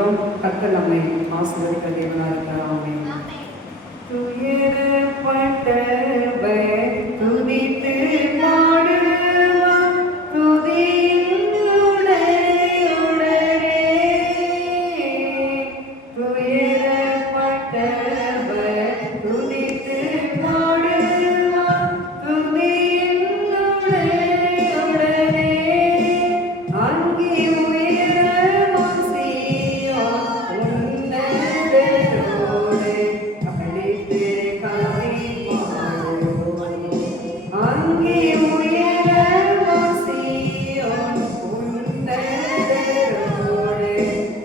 ஜெபிக்கிறோம். கர்த்தர் நம்மை ஆசீர்வதிக்க தேவனாக இருக்கிறார். ஆமென். துயரப்பட்டவர் துதித்து பாடுவார், துதியின் உடையுடனே. துயரப்பட்டவர் துதித்து பாடுவார், துதியின் உடையுடனே. அங்கே உயரமாம் சீயோன் உன்னதரோடு அழைத்து கவி பாடுவோம். அங்கே உயரமாம் சீயோன் உன்னதரோடு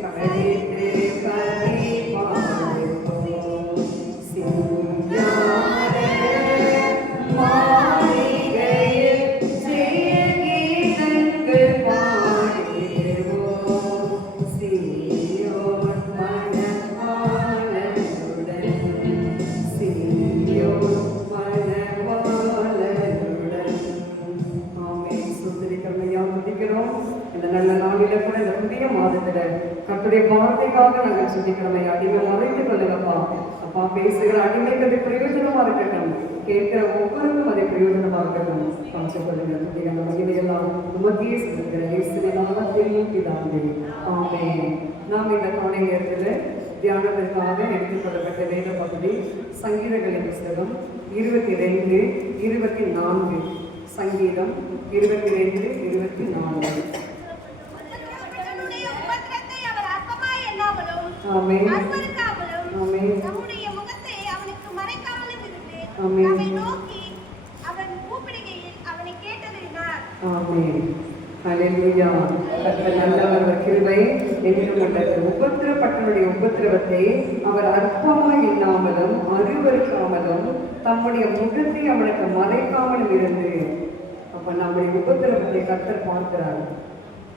அழைத்து கவி பாடுவோம். சிங்கார மாளிகையில் ஜெயகீதங்கள் பாடுவோம். சீயோன் மணவாளனுடன், சீயோன் மணவாளனுடன். ஆமென். சுதந்திரிக்கிறமையா துதிக்கிறோம். இந்த நல்ல நாளில கூட இந்த புதிய மாதத்துல கர்த்தருடைய வார்த்தைக்காக நாங்கள் சுதிக்கிறமையா. அடிமை மறைந்து கொள்ளுங்கப்பா. அப்பா பேசுகிற அடிமைக்கு அது பிரயோஜனமா இருக்கட்டும், கேட்கிற ஒவ்வொருக்கும் அதை பிரயோஜனமா இருக்கட்டும். காமிச்சு கொள்ளுங்க. துதிய அந்த மகிமையெல்லாம் உமக்கே செலுத்துகிற இயேசுவின் நாமத்தில் பிதாவே. ஆமென். நாம் இந்த காலை நேரத்தில் தியானத்திற்காக எடுத்துக்கொள்ளப்பட்ட வேத பகுதி சங்கீதங்களின் புஸ்தகம் 22, 24. சங்கீதம் 22, 24. தன்னுடைய உபத்திரத்தை அவர் அற்பமாய் எண்ணாமலும், ஆமென். அருவருக்காமலும், ஆமென். தம்முடைய முகத்தை அவனுக்கு மறைக்காமலும் இருந்து, ஆமென். அவனை நோக்கி அவன் கூப்பிடுகையில் அவனை கேட்டருளினார். ஆமென். ஹல்லேலூயா. கர்த்தர் நல்லவர், கிருபை என்றும் உள்ளது. உபத்திரப்பட்டவனுடைய உபத்திரவத்தை அவர் அற்பமாய் எண்ணாமலும் அருவருக்காமலும் தம்முடைய முகத்தை அவனுக்கு மறைக்காமலும் இருந்து. அப்ப நம்முடைய உபத்திரவத்தை கர்த்தர் பார்க்கிறார்.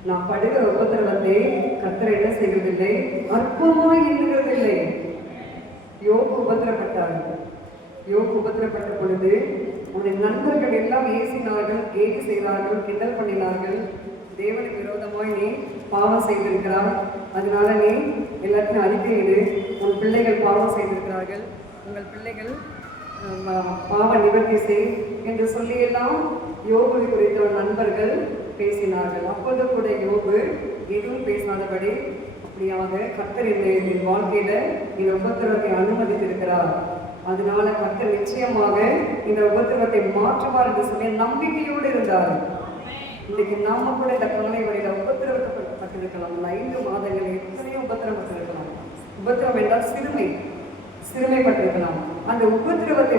நாம் படுகிற உபத்திரவத்தை கர்த்தர் என்ன செய்வதில்லை, அற்பமாய் எண்ணுகிறதில்லை. யோபு உபத்திரப்பட்டார். யோபு உபத்திரப்பட்ட பொழுது உன்னுடைய நண்பர்கள் எல்லாம் ஏசினார்கள், கேலி செய்தார்கள், கிண்டல் பண்ணினார்கள். தேவனுக்கு விரோதமாய் நீ பாவம் செய்திருக்கிறார், அதனால நீ எல்லாத்தையும் அறிக்கையிடு. உன் பிள்ளைகள் பாவம் செய்திருக்கிறார்கள், உங்கள் பிள்ளைகள் பாவ நிவர்த்தி செய் என்று சொல்லியெல்லாம் யோபுவை குறித்த நண்பர்கள் பேசினார்கள். அப்போது கூட யோபு எதுவும் பேசாதபடி, அப்படியாக கர்த்தர் என் வாழ்க்கையில இந்த உபத்திரவத்தை அனுமதித்திருக்கிறார், அதனால கர்த்தர் நிச்சயமாக இந்த உபத்திரவத்தை மாற்றுவார் என்று சொல்லி நம்பிக்கையோடு இருந்தார். இன்னைக்கு நாம கூட இந்த காலை வழியில உபத்திரவப்பட்டிருக்கலாம். 5 மாதங்கள் எத்தனையோ உபத்திரவப்பட்டிருக்கலாம். உபத்திரவம் என்றால் சிறுமைப்பட்டிருக்கலாம். அந்த உபத்திரவத்தை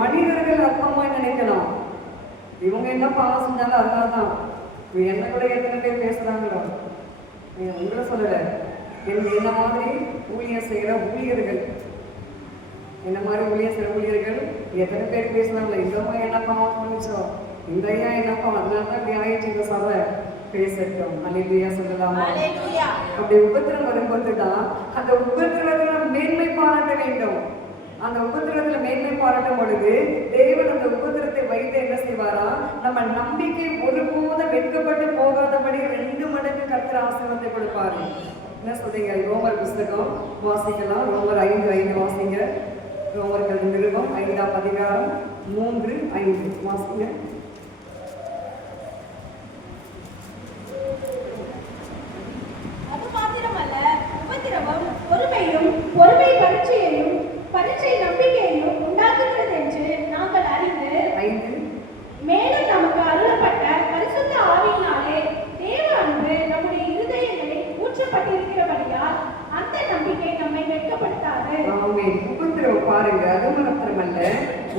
மனிதர்கள் அற்பமாய் நினைக்கலாம். இவங்க என்ன பாவம் செஞ்சாலும் அதனால்தான். என்ன கூட எத்தனை பேர் பேசுறாங்களோ, உங்களை சொல்லல, என்ன மாதிரி ஊழியம் செய்கிற ஊழியர்கள், என்ன மாதிரி ஊழியம் செய்கிற ஊழியர்கள் எத்தனை பேர் பேசுறாங்களோ, இந்த அம்மா என்ன பாவம் பண்ணிச்சோம், இந்த ஐயா என்னப்பா அதனால்தான் இப்படி ஆயிடுச்சு இந்த சபை பேசட்டும். அல்லேலூயா சொல்லலாமா? அப்படி உபத்திரம் வரும்போதுதான் அந்த உபத்திரவத்துல மேன்மை பாராட்ட வேண்டும். அந்த உபத்திரத்துல மேன்மை பாராட்டும் பொழுது தேவன் அந்த உபத்திரத்தை வைத்து என்ன செய்வாரா, நம்ம நம்பிக்கை ஒருபோதும் வெட்கப்பட்டு போகாதபடி 2 மடங்கு கர்த்தர் ஆசீர்வாதத்தை கொடுப்பாரு. என்ன சொல்றீங்க? ரோமர் புஸ்தகம் வாசிக்கலாம். ரோமர் 5:5 வாசிங்க. ரோமர்கள் நிருபம் 5ஆம் அதிகாரம் 3:5 வாசிங்க. அது மாத்திரமல்ல, உபத்திரவம் பொறுமையும், பொறுமை பரீட்சையையும், பரீட்சை நம்பிக்கையையும் உண்டாக்குகிறது என்று நாங்கள் அறிந்து, மேலும் நமக்கு அருளப்பட்ட பரிசுத்த ஆவியினாலே தேவ அன்பு நம்முடைய இருதயங்களில் ஊற்றப்பட்டிருக்கிறபடியால் அந்த நம்பிக்கை நம்மை வெட்கப்படுத்தாது. உபத்திரவம் பாருங்க, அது மாத்திரமல்ல,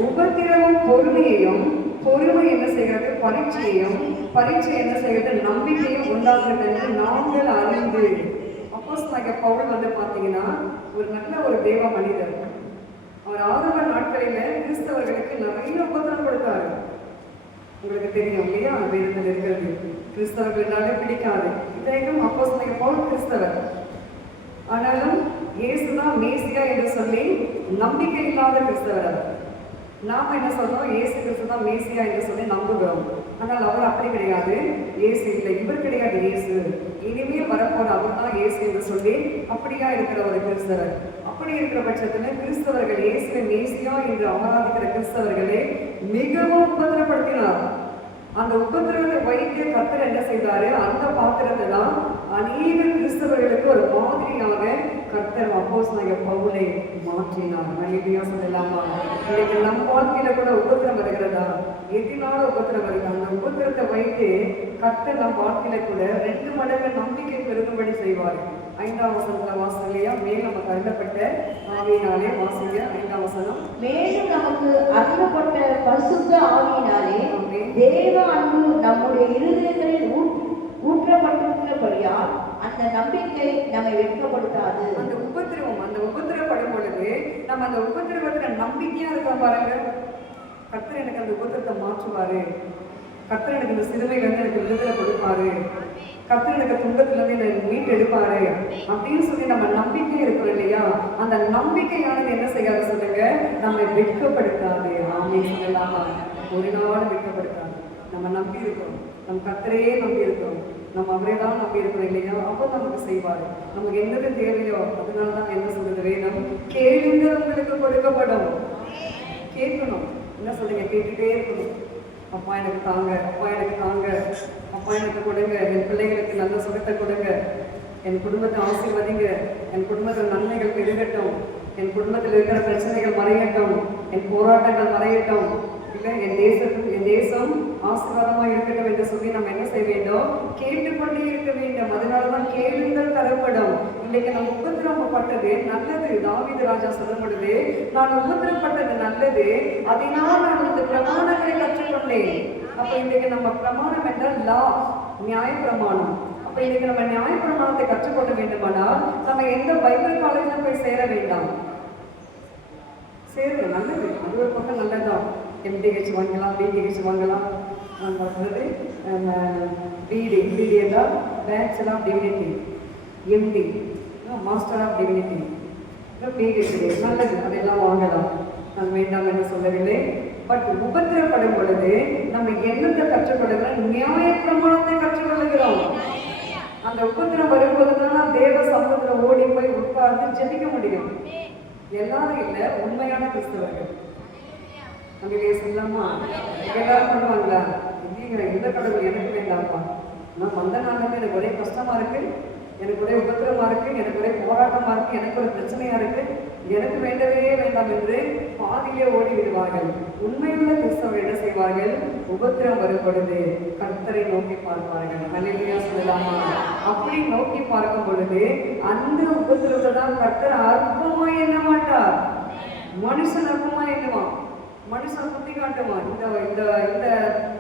உபத்திரவம் பொறுமையையும், பொறுமை என்ன செய்கிறது, பரீட்சையையும், பரீட்சை என்ன செய்கிறது, நம்பிக்கையும் உண்டாக்குறது என்று நாங்கள் அறிந்து. அப்போஸ்தலனாகிய பவுல் பார்த்தீங்கன்னா ஒரு நல்ல ஒரு தேவ மனிதர். அவர் ஆரம்ப நாட்களில கிறிஸ்தவர்களுக்கு நிறைய உபத்திரம் கொடுத்தாரு. உங்களுக்கு தெரியும் இல்லையா, வேதத்தில் இருக்கிறது. கிறிஸ்தவர்களாலே பிடிக்காது. இதையும் அப்போஸ்தலனாகிய பவுல் கிறிஸ்தவர், ஆனாலும் இயேசுதான் மேசியா என்று சொல்லி நம்பிக்கை இல்லாத கிறிஸ்தவர். நாம என்ன சொல்றோம்? இயேசு கிறிஸ்து தான் மேசியா என்று சொல்லி நம்புகிறோம். ஆனால் அவர் அப்படி கிடையாது. இயேசு இல்லை, இவர் கிடையாது இயேசு, இனிமேல் வரப்போற அவர் தான் இயேசு என்று சொல்லி அப்படியா இருக்கிற ஒரு கிறிஸ்தவர். அப்படி இருக்கிற பட்சத்துல கிறிஸ்தவர்கள் இயேசுவை மேசியா என்று ஆராதிக்கிற கிறிஸ்தவர்களை மிகவும் உபத்திரப்படுத்தினார். அந்த உபத்திரவத்தை வைத்து கர்த்தர் என்ன செய்தாரு? அந்த பாத்திரத்தை தான் அநேக கிறிஸ்தவர்களுக்கு ஒரு மாதிரியாக கர்த்தர் அப்போஸ்தலனாகிய பவுலை மாற்றினார். ஹல்லேலூயா சொல்லலாமா? இன்னைக்கு நம் வாழ்க்கையில கூட உபத்திரம் வருகிறதா? எதினால உபத்திரம் வருது? அந்த உபத்திரத்தை வைத்து கர்த்தர் நம் வாழ்க்கையில கூட 2 மடங்கு நம்பிக்கை பெருகும்படி செய்வார். 5ஆம் வசனத்துல வாசனையா மேல் நமக்கு அருளப்பட்ட ஆவியினாலே வாசிங்க. 5ஆம் வசனம். மேலும் நமக்கு அருளப்பட்ட பரிசுத்த ஆவியினாலே தேவ அன்பு நம்முடைய இருதயங்களில் ஊற்றப்பட்டிருக்கிறபடியால் அந்த நம்பிக்கை நம்மை வெட்கப்படுத்தாது. அந்த உபத்திரப்படும் பொழுது நம்ம அந்த உபத்திரவத்துல நம்பிக்கையா இருக்கோம் பாருங்க. கர்த்தர் எனக்கு அந்த உபத்திரத்தை மாற்றுவாரு, கர்த்தர் எனக்கு இந்த சிறுமையில இருந்து எனக்கு விடுதலை கொடுப்பாரு, கர்த்தர் எனக்கு துன்பத்துல இருந்து எனக்கு மீட்டு எடுப்பாரு அப்படின்னு சொல்லி நம்ம நம்பிக்கை இருக்கிறோம் இல்லையா? அந்த நம்பிக்கையானது என்ன செய்யாது சொல்லுங்க? நம்மை வெட்கப்படுத்தாது. ஆமென் சொல்லலாமா? ஒரு நாள் வெட்கப்படுத்தாது. நம்ம நம்பி இருக்கோம், நம்ம கர்த்தரையே நம்பி இருக்கோம், நம்ம அவரே தான் நம்பி இருக்கிறோம் இல்லையா? அப்போ நமக்கு செய்வாரு. நமக்கு என்னது தேவையோ அதனால தான் என்ன சொல்றது வேணும்? கேளுங்கள் உங்களுக்கு கொடுக்கப்படும். கேட்கணும். என்ன சொல்லுங்க? கேட்டுட்டே இருக்கணும். அப்பா எனக்கு தாங்க, அப்பா எனக்கு தாங்க, அப்பா எனக்கு கொடுங்க, என் பிள்ளைகளுக்கு நல்ல சுகத்தை கொடுங்க, என் குடும்பத்தை ஆசீர்வதிங்க, என் குடும்பத்தில் நன்மைகள் பெருகட்டும், என் குடும்பத்தில் இருக்கிற பிரச்சனைகள் மறையட்டும், என் போராட்டங்கள் மறையட்டும், இல்லை என் தேசம் ஆசீர்வாதமா இருக்கட்டும் என்று சொல்லி நம்ம என்ன செய்ய வேண்டும்? கேட்டுக்கொண்டே இருக்க வேண்டும். அதனாலதான் கேளுங்கள் தரப்படும். இன்னைக்கு நம்ம உபத்திரப்பட்டது நல்லது. தாவீது ராஜா சொல்லும் பொழுது, நான் உபத்திரப்பட்டது நல்லது, அதனால் நான் இந்த பிரமாணங்களை கற்றுக்கொண்டேன். அப்ப இன்னைக்கு நம்ம பிரமாணம் என்றால் லா, நியாய பிரமாணம். அப்ப இன்னைக்கு நம்ம நியாய பிரமாணத்தை கற்றுக்கொள்ள வேண்டுமானால் நம்ம எந்த பைபிள் காலேஜ்ல போய் சேர வேண்டாம். சேருங்க, நல்லது, அது ஒரு பக்கம் நல்லதுதான். MDH வாங்கலாம், BDH வாங்கலாம். அடுத்தது BD என்றால் bachelor of divinity, MD master of divinity, PhD நல்லது, அதெல்லாம் வாங்கலாம். நான் வேண்டாம் என்று சொல்லவில்லை. பட் உபத்திரப்படும் பொழுது நம்ம என்னத்தை கற்றுக்கொள்கிறோம்? நியாய பிரமாணத்தை கற்றுக்கொள்கிறோம். அந்த உபத்திரம் வரும்போதுதான் தேவ சமூகத்துல ஓடி போய் உட்கார்ந்து ஜெபிக்க முடியும். எல்லாரும் இல்லை, உண்மையான கிறிஸ்தவர்கள். நம்மளே சொல்லாமா? எல்லாரும் பண்ணுவாங்களா? இல்லைங்க, இந்த கடவுள் எனக்கு வேண்டாம்ப்பா, நான் வந்த நாளில் எனக்கு ஒரே கஷ்டமா இருக்கு, எனக்கு ஒரே உபத்திரமா இருக்கு, எனக்கு ஒரே போராட்டமா இருக்கு, எனக்கு ஒரு பிரச்சனையா இருக்கு, எனக்கு வேண்டவே வேண்டாம் என்று பாதியிலே ஓடி விடுவார்கள். உண்மையுள்ள கிறிஸ்தவர் என்ன செய்வார்கள்? உபத்திரம் வரும் பொழுது கர்த்தரை நோக்கி பார்ப்பார்கள். ஹல்லேலூயா சொல்லலாமா? அப்படி நோக்கி பார்க்கும் பொழுது அந்த உபத்திரத்தை தான் கர்த்தர் அற்பமாய் எண்ண மாட்டார். மனுஷன் அற்பமாய் எண்ணுவான், மனுஷன் குத்தி காட்டுவான். இந்த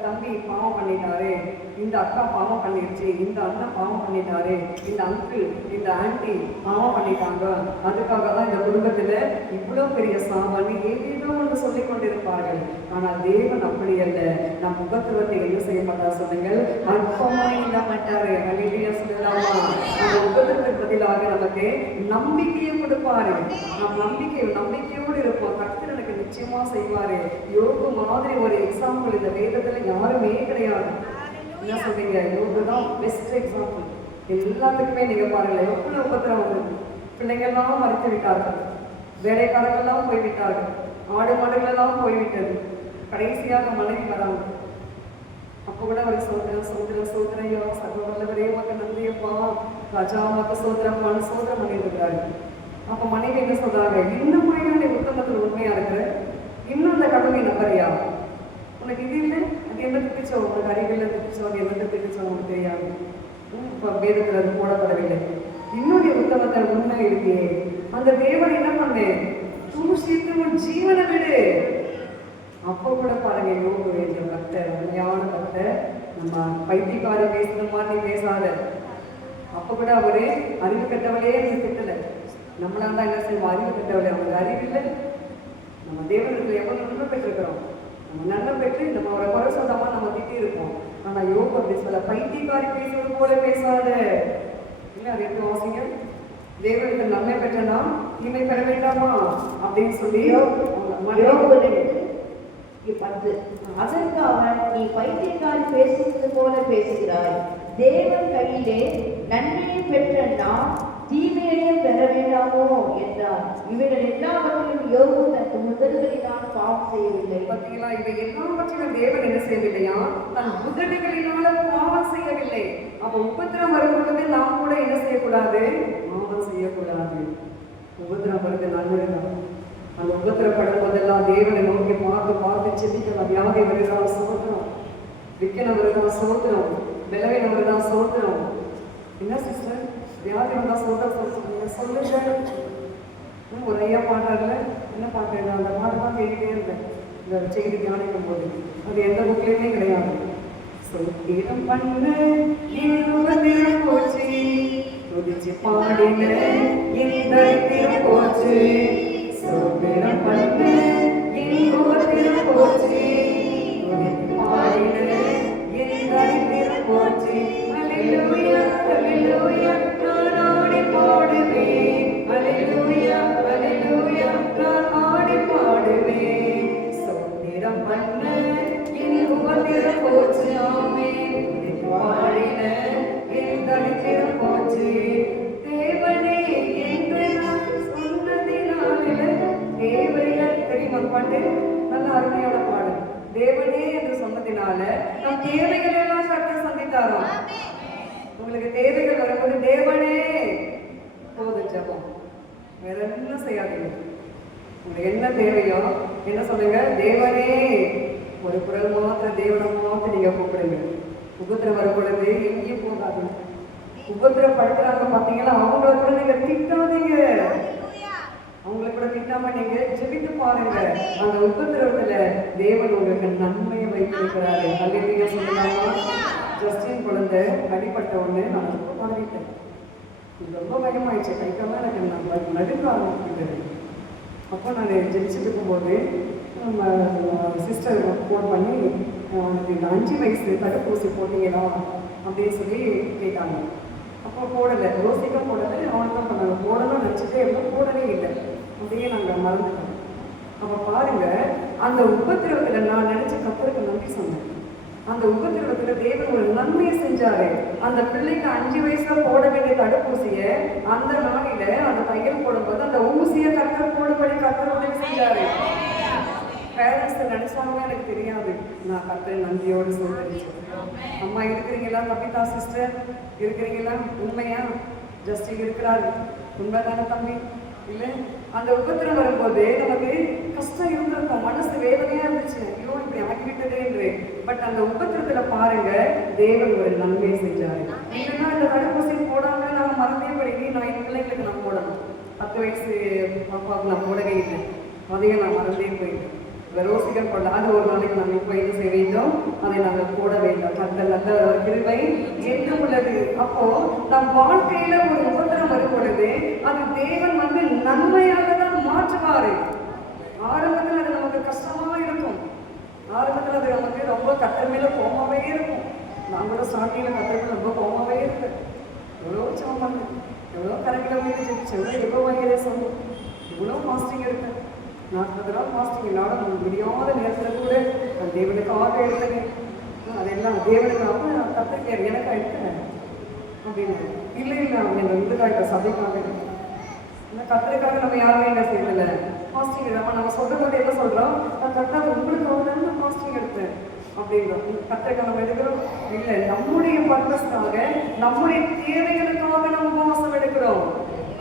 தம்பி பாவம் பண்ணிட்டாரு, இந்த அக்கா பாவம் பண்ணிடுச்சு, இந்த அண்ணன் பாவம் பண்ணிட்டாரு, இந்த அங்கிள் இந்த ஆன்டி பாவம் பண்ணிட்டாங்க, அதுக்காக தான் இந்த குடும்பத்துல இவ்வளவு பெரிய சாமி ஏதேதோ ஒன்று சொல்லிக் கொண்டிருப்பார்கள். ஆனால் தேவன் அப்படி அல்ல. நம் உபத்திரவத்தை என்ன செய்ய மாட்டார் சொல்லுங்கள்? அற்பமா இல்ல மாட்டாரு. ஹல்லேலூயா சொல்லலாமா? அந்த உபத்திரத்துக்கு பதிலாக நமக்கு நம்பிக்கையை கொடுப்பாரு. நம் நம்பிக்கையோடு இருப்போம். கர்த்தர் எனக்கு நிச்சயமா செய்வாரு. யோகு மாதிரி ஒரு எக்ஸாம்பிள் இந்த வேதத்துல யாருமே கிடையாது. என்ன சொல்றீங்க? யோகு தான் பெஸ்ட் எக்ஸாம்பிள். எல்லாத்துக்குமே நீங்க பாருங்க, எவ்வளவு உபத்திரம் வந்து பிள்ளைங்கள்லாம் மறைத்து விட்டார்கள், வேலைக்காரர்கள்லாம் போய்விட்டார்கள், ஆடு மாடுகளெல்லாம் போய்விட்டது, கடைசியாக மனைவி வராங்க. அப்போ கூட ஒரு சோதனையோ சகோதரே மக்கள் நந்தியப்பா ராஜா மக்க சோதரப்பான்னு சோதரம் பண்ணியிருக்கிறாரு. அப்ப மனைவி என்ன சொல்றாங்க? இன்னும் நீ உத்தமத்தில் உண்மையா இருக்கிற, இன்னும் அந்த கடமை நம்புறியா? உனக்கு இது இல்லை, அது என்ன திப்பிச்சோ, உனக்கு அறிவில்லை திப்பிச்சோ, அது என்ன திப்பிச்சோ உனக்கு தெரியாது. இப்போ வேதத்தில் அது போடப்படவில்லை. இன்னொரு உத்தமத்தில் உண்மை இருக்கே, அந்த தேவன் என்ன பண்ணேன்? தூஷித்து உன் ஜீவனை விடு. அப்போ கூட பாருங்க, யோகு வேண்டிய கர்த்தர், உண்மையான கர்த்தர். நம்ம பைத்தியக்காரி பேசுற மாதிரி பேசாத. அப்போ கூட அவரு அறிவு கட்டவளே திட்டலை. நம்மளால தான் என்ன செய்வோம்? அறிவு கட்டவளே, அவங்களுக்கு அறிவில்லை. நம்ம தேவனுக்கு எவ்வளவு நன்மை பெற்றிருக்கிறோம், நம்ம நன்மை பெற்று நம்ம அவரை குறை சொல்லாம நம்ம திட்டி இருப்போம். ஆனா யோகு அப்படி சொல்ல, பைத்தியக்காரி பேசுவது போல பேசாத. இல்லை, அது எடுத்து வாசிங்க. தேவனுக்கு நன்மை பெற்றனா தீமை பெற வேண்டாமா அப்படின்னு சொல்லி 10. அதற்கு அவன், நீ பைத்தியக்காரி பேசுவது போல பேசுகிறாய். தேவன் கையிலே நன்மையை பெற்ற நாம் தீமையையும் பெற வேண்டாமோ என்றார். இவைகள் எல்லாவற்றிலும் யோபு தன் முதல்களினால் பாவம் செய்யவில்லை. பார்த்தீங்களா, இவை எல்லாவற்றிலும் தேவன் என்ன செய்யவில்லையா? தன் உதடுகளினால பாவம் செய்யவில்லை. அப்ப உபத்திரம் வரும் பொழுது நாம் கூட என்ன செய்யக்கூடாது? பாவம் செய்யக்கூடாது. உபத்திரம் வருது நல்லதுதான். அந்த உபத்திரப்படும் போதெல்லாம் தேவனை நோக்கி பார்த்து பார்த்து செபிக்கலாம். வியாதி வருதான் சோதனம், விக்கனம் வருதான் சோதனம், விளவினம் வருதான் சோதனம். என்ன சிஸ்டர், வியாதி வந்தா சோதனை சொல்லுங்க. ஒரு ஐயா பாடுறாருல, என்ன பாட்டு? அந்த பாட்டு தான் கேட்டுட்டே இருந்தேன் இந்த செய்தி தியானிக்கும் போது. அது எந்த புக்லையுமே கிடையாது. சொத்திரம் பண்ண இன்னும் போச்சு, துதிச்சு பாடின இந்த திரு போச்சு. சொத்திரம் பண்ண இன்னும் போச்சு, துதிச்சு பாடின இந்த திரு போச்சு. அல்லேலூயா அல்லேலூயா நான் ஆடி பாடுவேன். அல்லேலூயா அல்லேலூயா நான் ஆடி பாடுவேன். சொத்திரம் பண்ண இன்னும் போச்சு. ஆமென். பாடின இந்த திரு போச்சு. தேவனே என்று நான் சொன்னதினால தேவைகள் தெரியுமா பாட்டு? நல்ல அருமையான பாடு. தேவனே என்று சொன்னதினால நம் தேவைகள் எல்லாம் கர்த்தர் சந்தித்தாரோ. உங்களுக்கு தேவைகள் வரும்போது தேவனே போது ஜெபம், வேற என்ன செய்யாதீங்க. உங்களுக்கு என்ன தேவையோ என்ன சொல்லுங்க? தேவனே. ஒரு குரல் மாத்திர தேவனை மாத்திர நீங்க கூப்பிடுங்க. உபத்திரம் வரும் பொழுது எங்கேயும் போகாது. உபத்திரப்படுத்துறாங்க பார்த்தீங்கன்னா, அவங்கள கூட நீங்க திட்டாதீங்க. அவங்களை கூட திட்டாம நீங்க ஜெபித்து பாருங்க. அந்த உபத்திரவத்துல தேவன் உங்களுக்கு நன்மையை வைத்திருக்கிறாரு. அல்லேலூயா சொல்லலாமா? ஜஸ்டின் குழந்தை அடிப்பட்ட ஒண்ணு நான் ரொம்ப பாடிட்டேன். ரொம்ப பயமாயிடுச்சு. கைக்கெல்லாம் எனக்கு நடுக்க ஆரம்பிக்கிட்டது. அப்போ நான் ஜெபிச்சுட்டு இருக்கும்போது நம்ம சிஸ்டர் ஃபோன் பண்ணி, அவனுக்கு இந்த 5 வயசு தடுப்பூசி போட்டீங்களா அப்படின்னு சொல்லி கேட்டாங்க. அப்போ போடலை, ரோசிக்காக போடலை. அவன் தான் பண்ணாங்க, போடணும்னு நினச்சிட்டே இருந்தோம், போடவே இல்லை. அப்படியே நாங்கள் மறந்துட்டோம். அப்போ பாருங்க, அந்த உபத்திரவத்தில் நான் நினச்சி கர்த்தருக்கு நன்றி சொன்னேன். அந்த உபத்திரவத்தில் தேவன் ஒரு நன்மையை செஞ்சாரு. அந்த பிள்ளைக்கு 5 வயசுல போட வேண்டிய தடுப்பூசியை அந்த நாளில அந்த தையல் போடும்போது அந்த ஊசியை கர்த்தர் போடும்படி கர்த்தர் உதவி செஞ்சாரு. பேரண்ட்ஸ் நினைச்சாங்கன்னா எனக்கு தெரியாது. நான் கர்த்தர் நன்றியோடு சொல்றேன். அம்மா இருக்கிறீங்களா? கவிதா சிஸ்டர் இருக்கிறீங்களா? உண்மையா? ஜஸ்டின் இருக்கிறாரு. உண்மைதானே தம்பி? இல்லை, அந்த உபத்திரம் வரும்போது நமக்கு கஷ்டம் இருந்திருக்கும், மனசு வேதனையா இருந்துச்சு. ஐயோ இப்படி ஆகிவிட்டதே என்று. பட் அந்த உபத்திரத்துல பாருங்க, தேவன் ஒரு நன்மையை செஞ்சாரு. இல்லைன்னா இந்த தடுப்பூசி போடாம நாம மறந்தே போய் நான் என் பிள்ளைங்களுக்கு நான் போடணும். 10 வயசு பாப்பாவுக்கு நான் போடவே இல்லை. அதையும் நான் மறந்தே போயிட்டேன். ரோசிகள் போடல. அது ஒரு நாளைக்கு நாங்கள் இப்போ என்ன செய்ய வேண்டும்? அதை நாங்கள் போட வேண்டும். கர்த்தர் நல்ல ஒரு கிருபை என்று உள்ளது. அப்போ நம் வாழ்க்கையில ஒரு உபத்திரம் வரும் பொழுது அது தேவன் வந்து நன்மையாக தான் மாற்றுவாரு. ஆரம்பத்தில் அது நமக்கு கஷ்டமா இருக்கும். ஆரம்பத்தில் அது நமக்கு ரொம்ப கர்த்தர் மேல கோமாவே இருக்கும். நான் கூட ஸ்டார்டிங்ல கர்த்தர் மேல ரொம்ப கோமாவே இருக்கேன். எவ்வளோ சமம் பண்ணேன், எவ்வளோ கரெக்டாக ஜெயிச்சு, எவ்வளோ வாங்கியதை சொன்னோம், எவ்வளோ ஃபாஸ்டிங் எடுத்தேன். 40 நாள் ஃபாஸ்டிங். என்னால் முடியாத நேரத்தில் கூட நான் தேவனுக்காக எடுத்தேன். அதெல்லாம் தேவனுக்காக நான் கற்றுக்கேன். எனக்கு எடுத்தேன் அப்படின்னு இல்லை இல்லை அவங்க இதுக்காக சபைக்காக இந்த கத்தருக்காக நம்ம யாருமே என்ன செய்யல. ஃபாஸ்டிங் நம்ம சொல்ற போது என்ன சொல்றோம்? நான் கரெக்டாக உங்களுக்காக தான் ஃபாஸ்டிங் எடுத்தேன் அப்படின்றோம். கத்தருக்காக நம்ம எடுக்கிறோம் இல்லை, நம்முடைய பர்பஸ்க்காக நம்முடைய தேவைகளுக்காக நம்ம உபவாசம் எடுக்கிறோம்.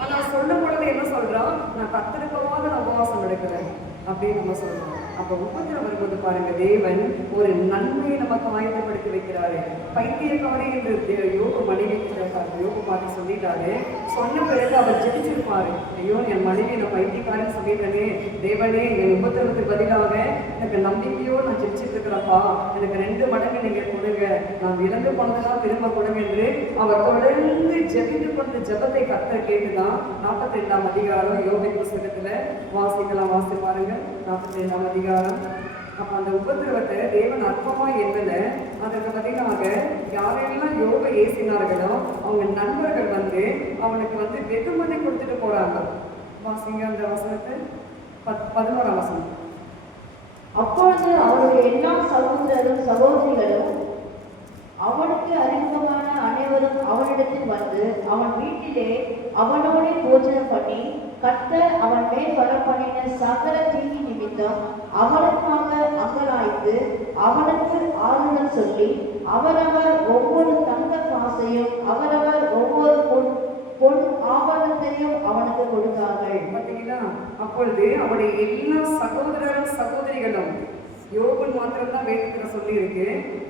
ஆனா சொல்லும் பொழுது என்ன சொல்றோம்? நான் கர்த்தருக்காக நான் உபவாசம் எடுக்கிறேன் அப்படின்னு நம்ம சொல்றோம். அப்ப உபத்திரம் வரும்போது பாருங்க, தேவன் ஒரு நன்மையை நமக்கு ஆயத்தப்படுத்தி வைக்கிறாரு. பைத்தியக்காரே என்று யோக மனைவி யோக பார்த்து சொல்லிட்டாரு. சொன்ன பிறகு அவர் ஜெபிச்சிருப்பாரு. ஐயோ என் மனைவி நான் பைத்தியக்காரன் சொல்லிட்டேனே, தேவனே என் உபத்திரத்துக்கு பதிலாக எனக்கு நம்பிக்கையோ நான் ஜெபிச்சுட்டு இருக்கிறப்பா, எனக்கு 2 மடங்கு நீங்க கொடுங்க, நான் இழந்து போனதெல்லாம் திரும்ப கொடுங்க என்று அவர் தொடர்ந்து ஜெபித்து கொண்ட ஜெபத்தை கர்த்தர் கேட்டுதான் 42ஆம் அதிகாரம் யோபு புஸ்தகத்துல வாசிக்கலாம். வாசி பாருங்க, 42ஆம் அதிகாரம். அப்ப அந்த உபத்திரவத்தை தேவன் அற்பமா எண்ணல. அதற்கு பதிலாக யாரெல்லாம் யோப ஏசினார்களோ அவங்க நண்பர்கள் வந்து அவனுக்கு வந்து வெகுமதி கொடுத்துட்டு போறாங்க. வாசிங்க அந்த வசனத்தை, 11ஆம் வசனம். அப்பொழுது அவருடைய எல்லா சகோதரரும் சகோதரிகளும் அவனுக்கு அறிமுகமான அனைவரும் அவனிடத்தில் வந்து அவன் வீட்டிலே அவனோடே போஜனம் பண்ணி கர்த்தர் அவன் மேல் வரப்பண்ணின சகல தீங்கி நிமித்தம் அவனுக்காக அங்கலாய்த்து அவனுக்கு ஆறுதல் சொல்லி அவரவர் ஒவ்வொரு தங்க காசையும் அவரவர் ஒவ்வொரு பொன் ஆபரணத்தையும் அவனுக்கு கொடுத்தார்கள். பார்த்தீங்களா? அப்பொழுது அவருடைய எல்லா சகோதரரும் சகோதரிகளும், யோபன் மாத்திரம்தான் வேதத்துல சொல்லி இருக்கு,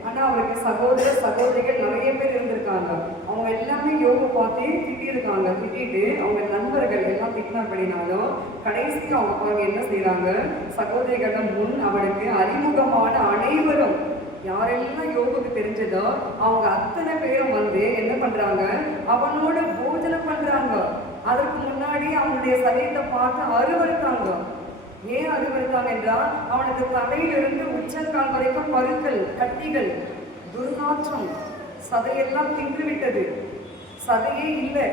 ஆனா அவருக்கு சகோதர சகோதரிகள் நிறைய பேர் இருந்திருக்காங்க. அவங்க எல்லாமே யோபு பார்த்து திட்டிருக்காங்க. திட்டிட்டு அவங்க நண்பர்கள் எல்லாம் திட்டினாலும் கடைசி அவங்க என்ன செய்யறாங்க, சகோதரிகளிடம் முன் அவனுக்கு அறிமுகமான அனைவரும் யாரெல்லாம் யோபுக்கு தெரிஞ்சதோ அவங்க அத்தனை பேரும் வந்து என்ன பண்றாங்க, அவனோட போஜனம் பண்றாங்க. அதற்கு முன்னாடி அவனுடைய சரீரத்தை பார்த்து அருவருத்தாங்க. ஏன் அருவருத்தாங்க என்றால் அவனுக்கு தலையிலிருந்து உச்சங்கால் வரைக்கும் பருக்கள், கட்டிகள், துர்நாற்றம், சதையெல்லாம் தின்று விட்டது. சதையே இல்லை,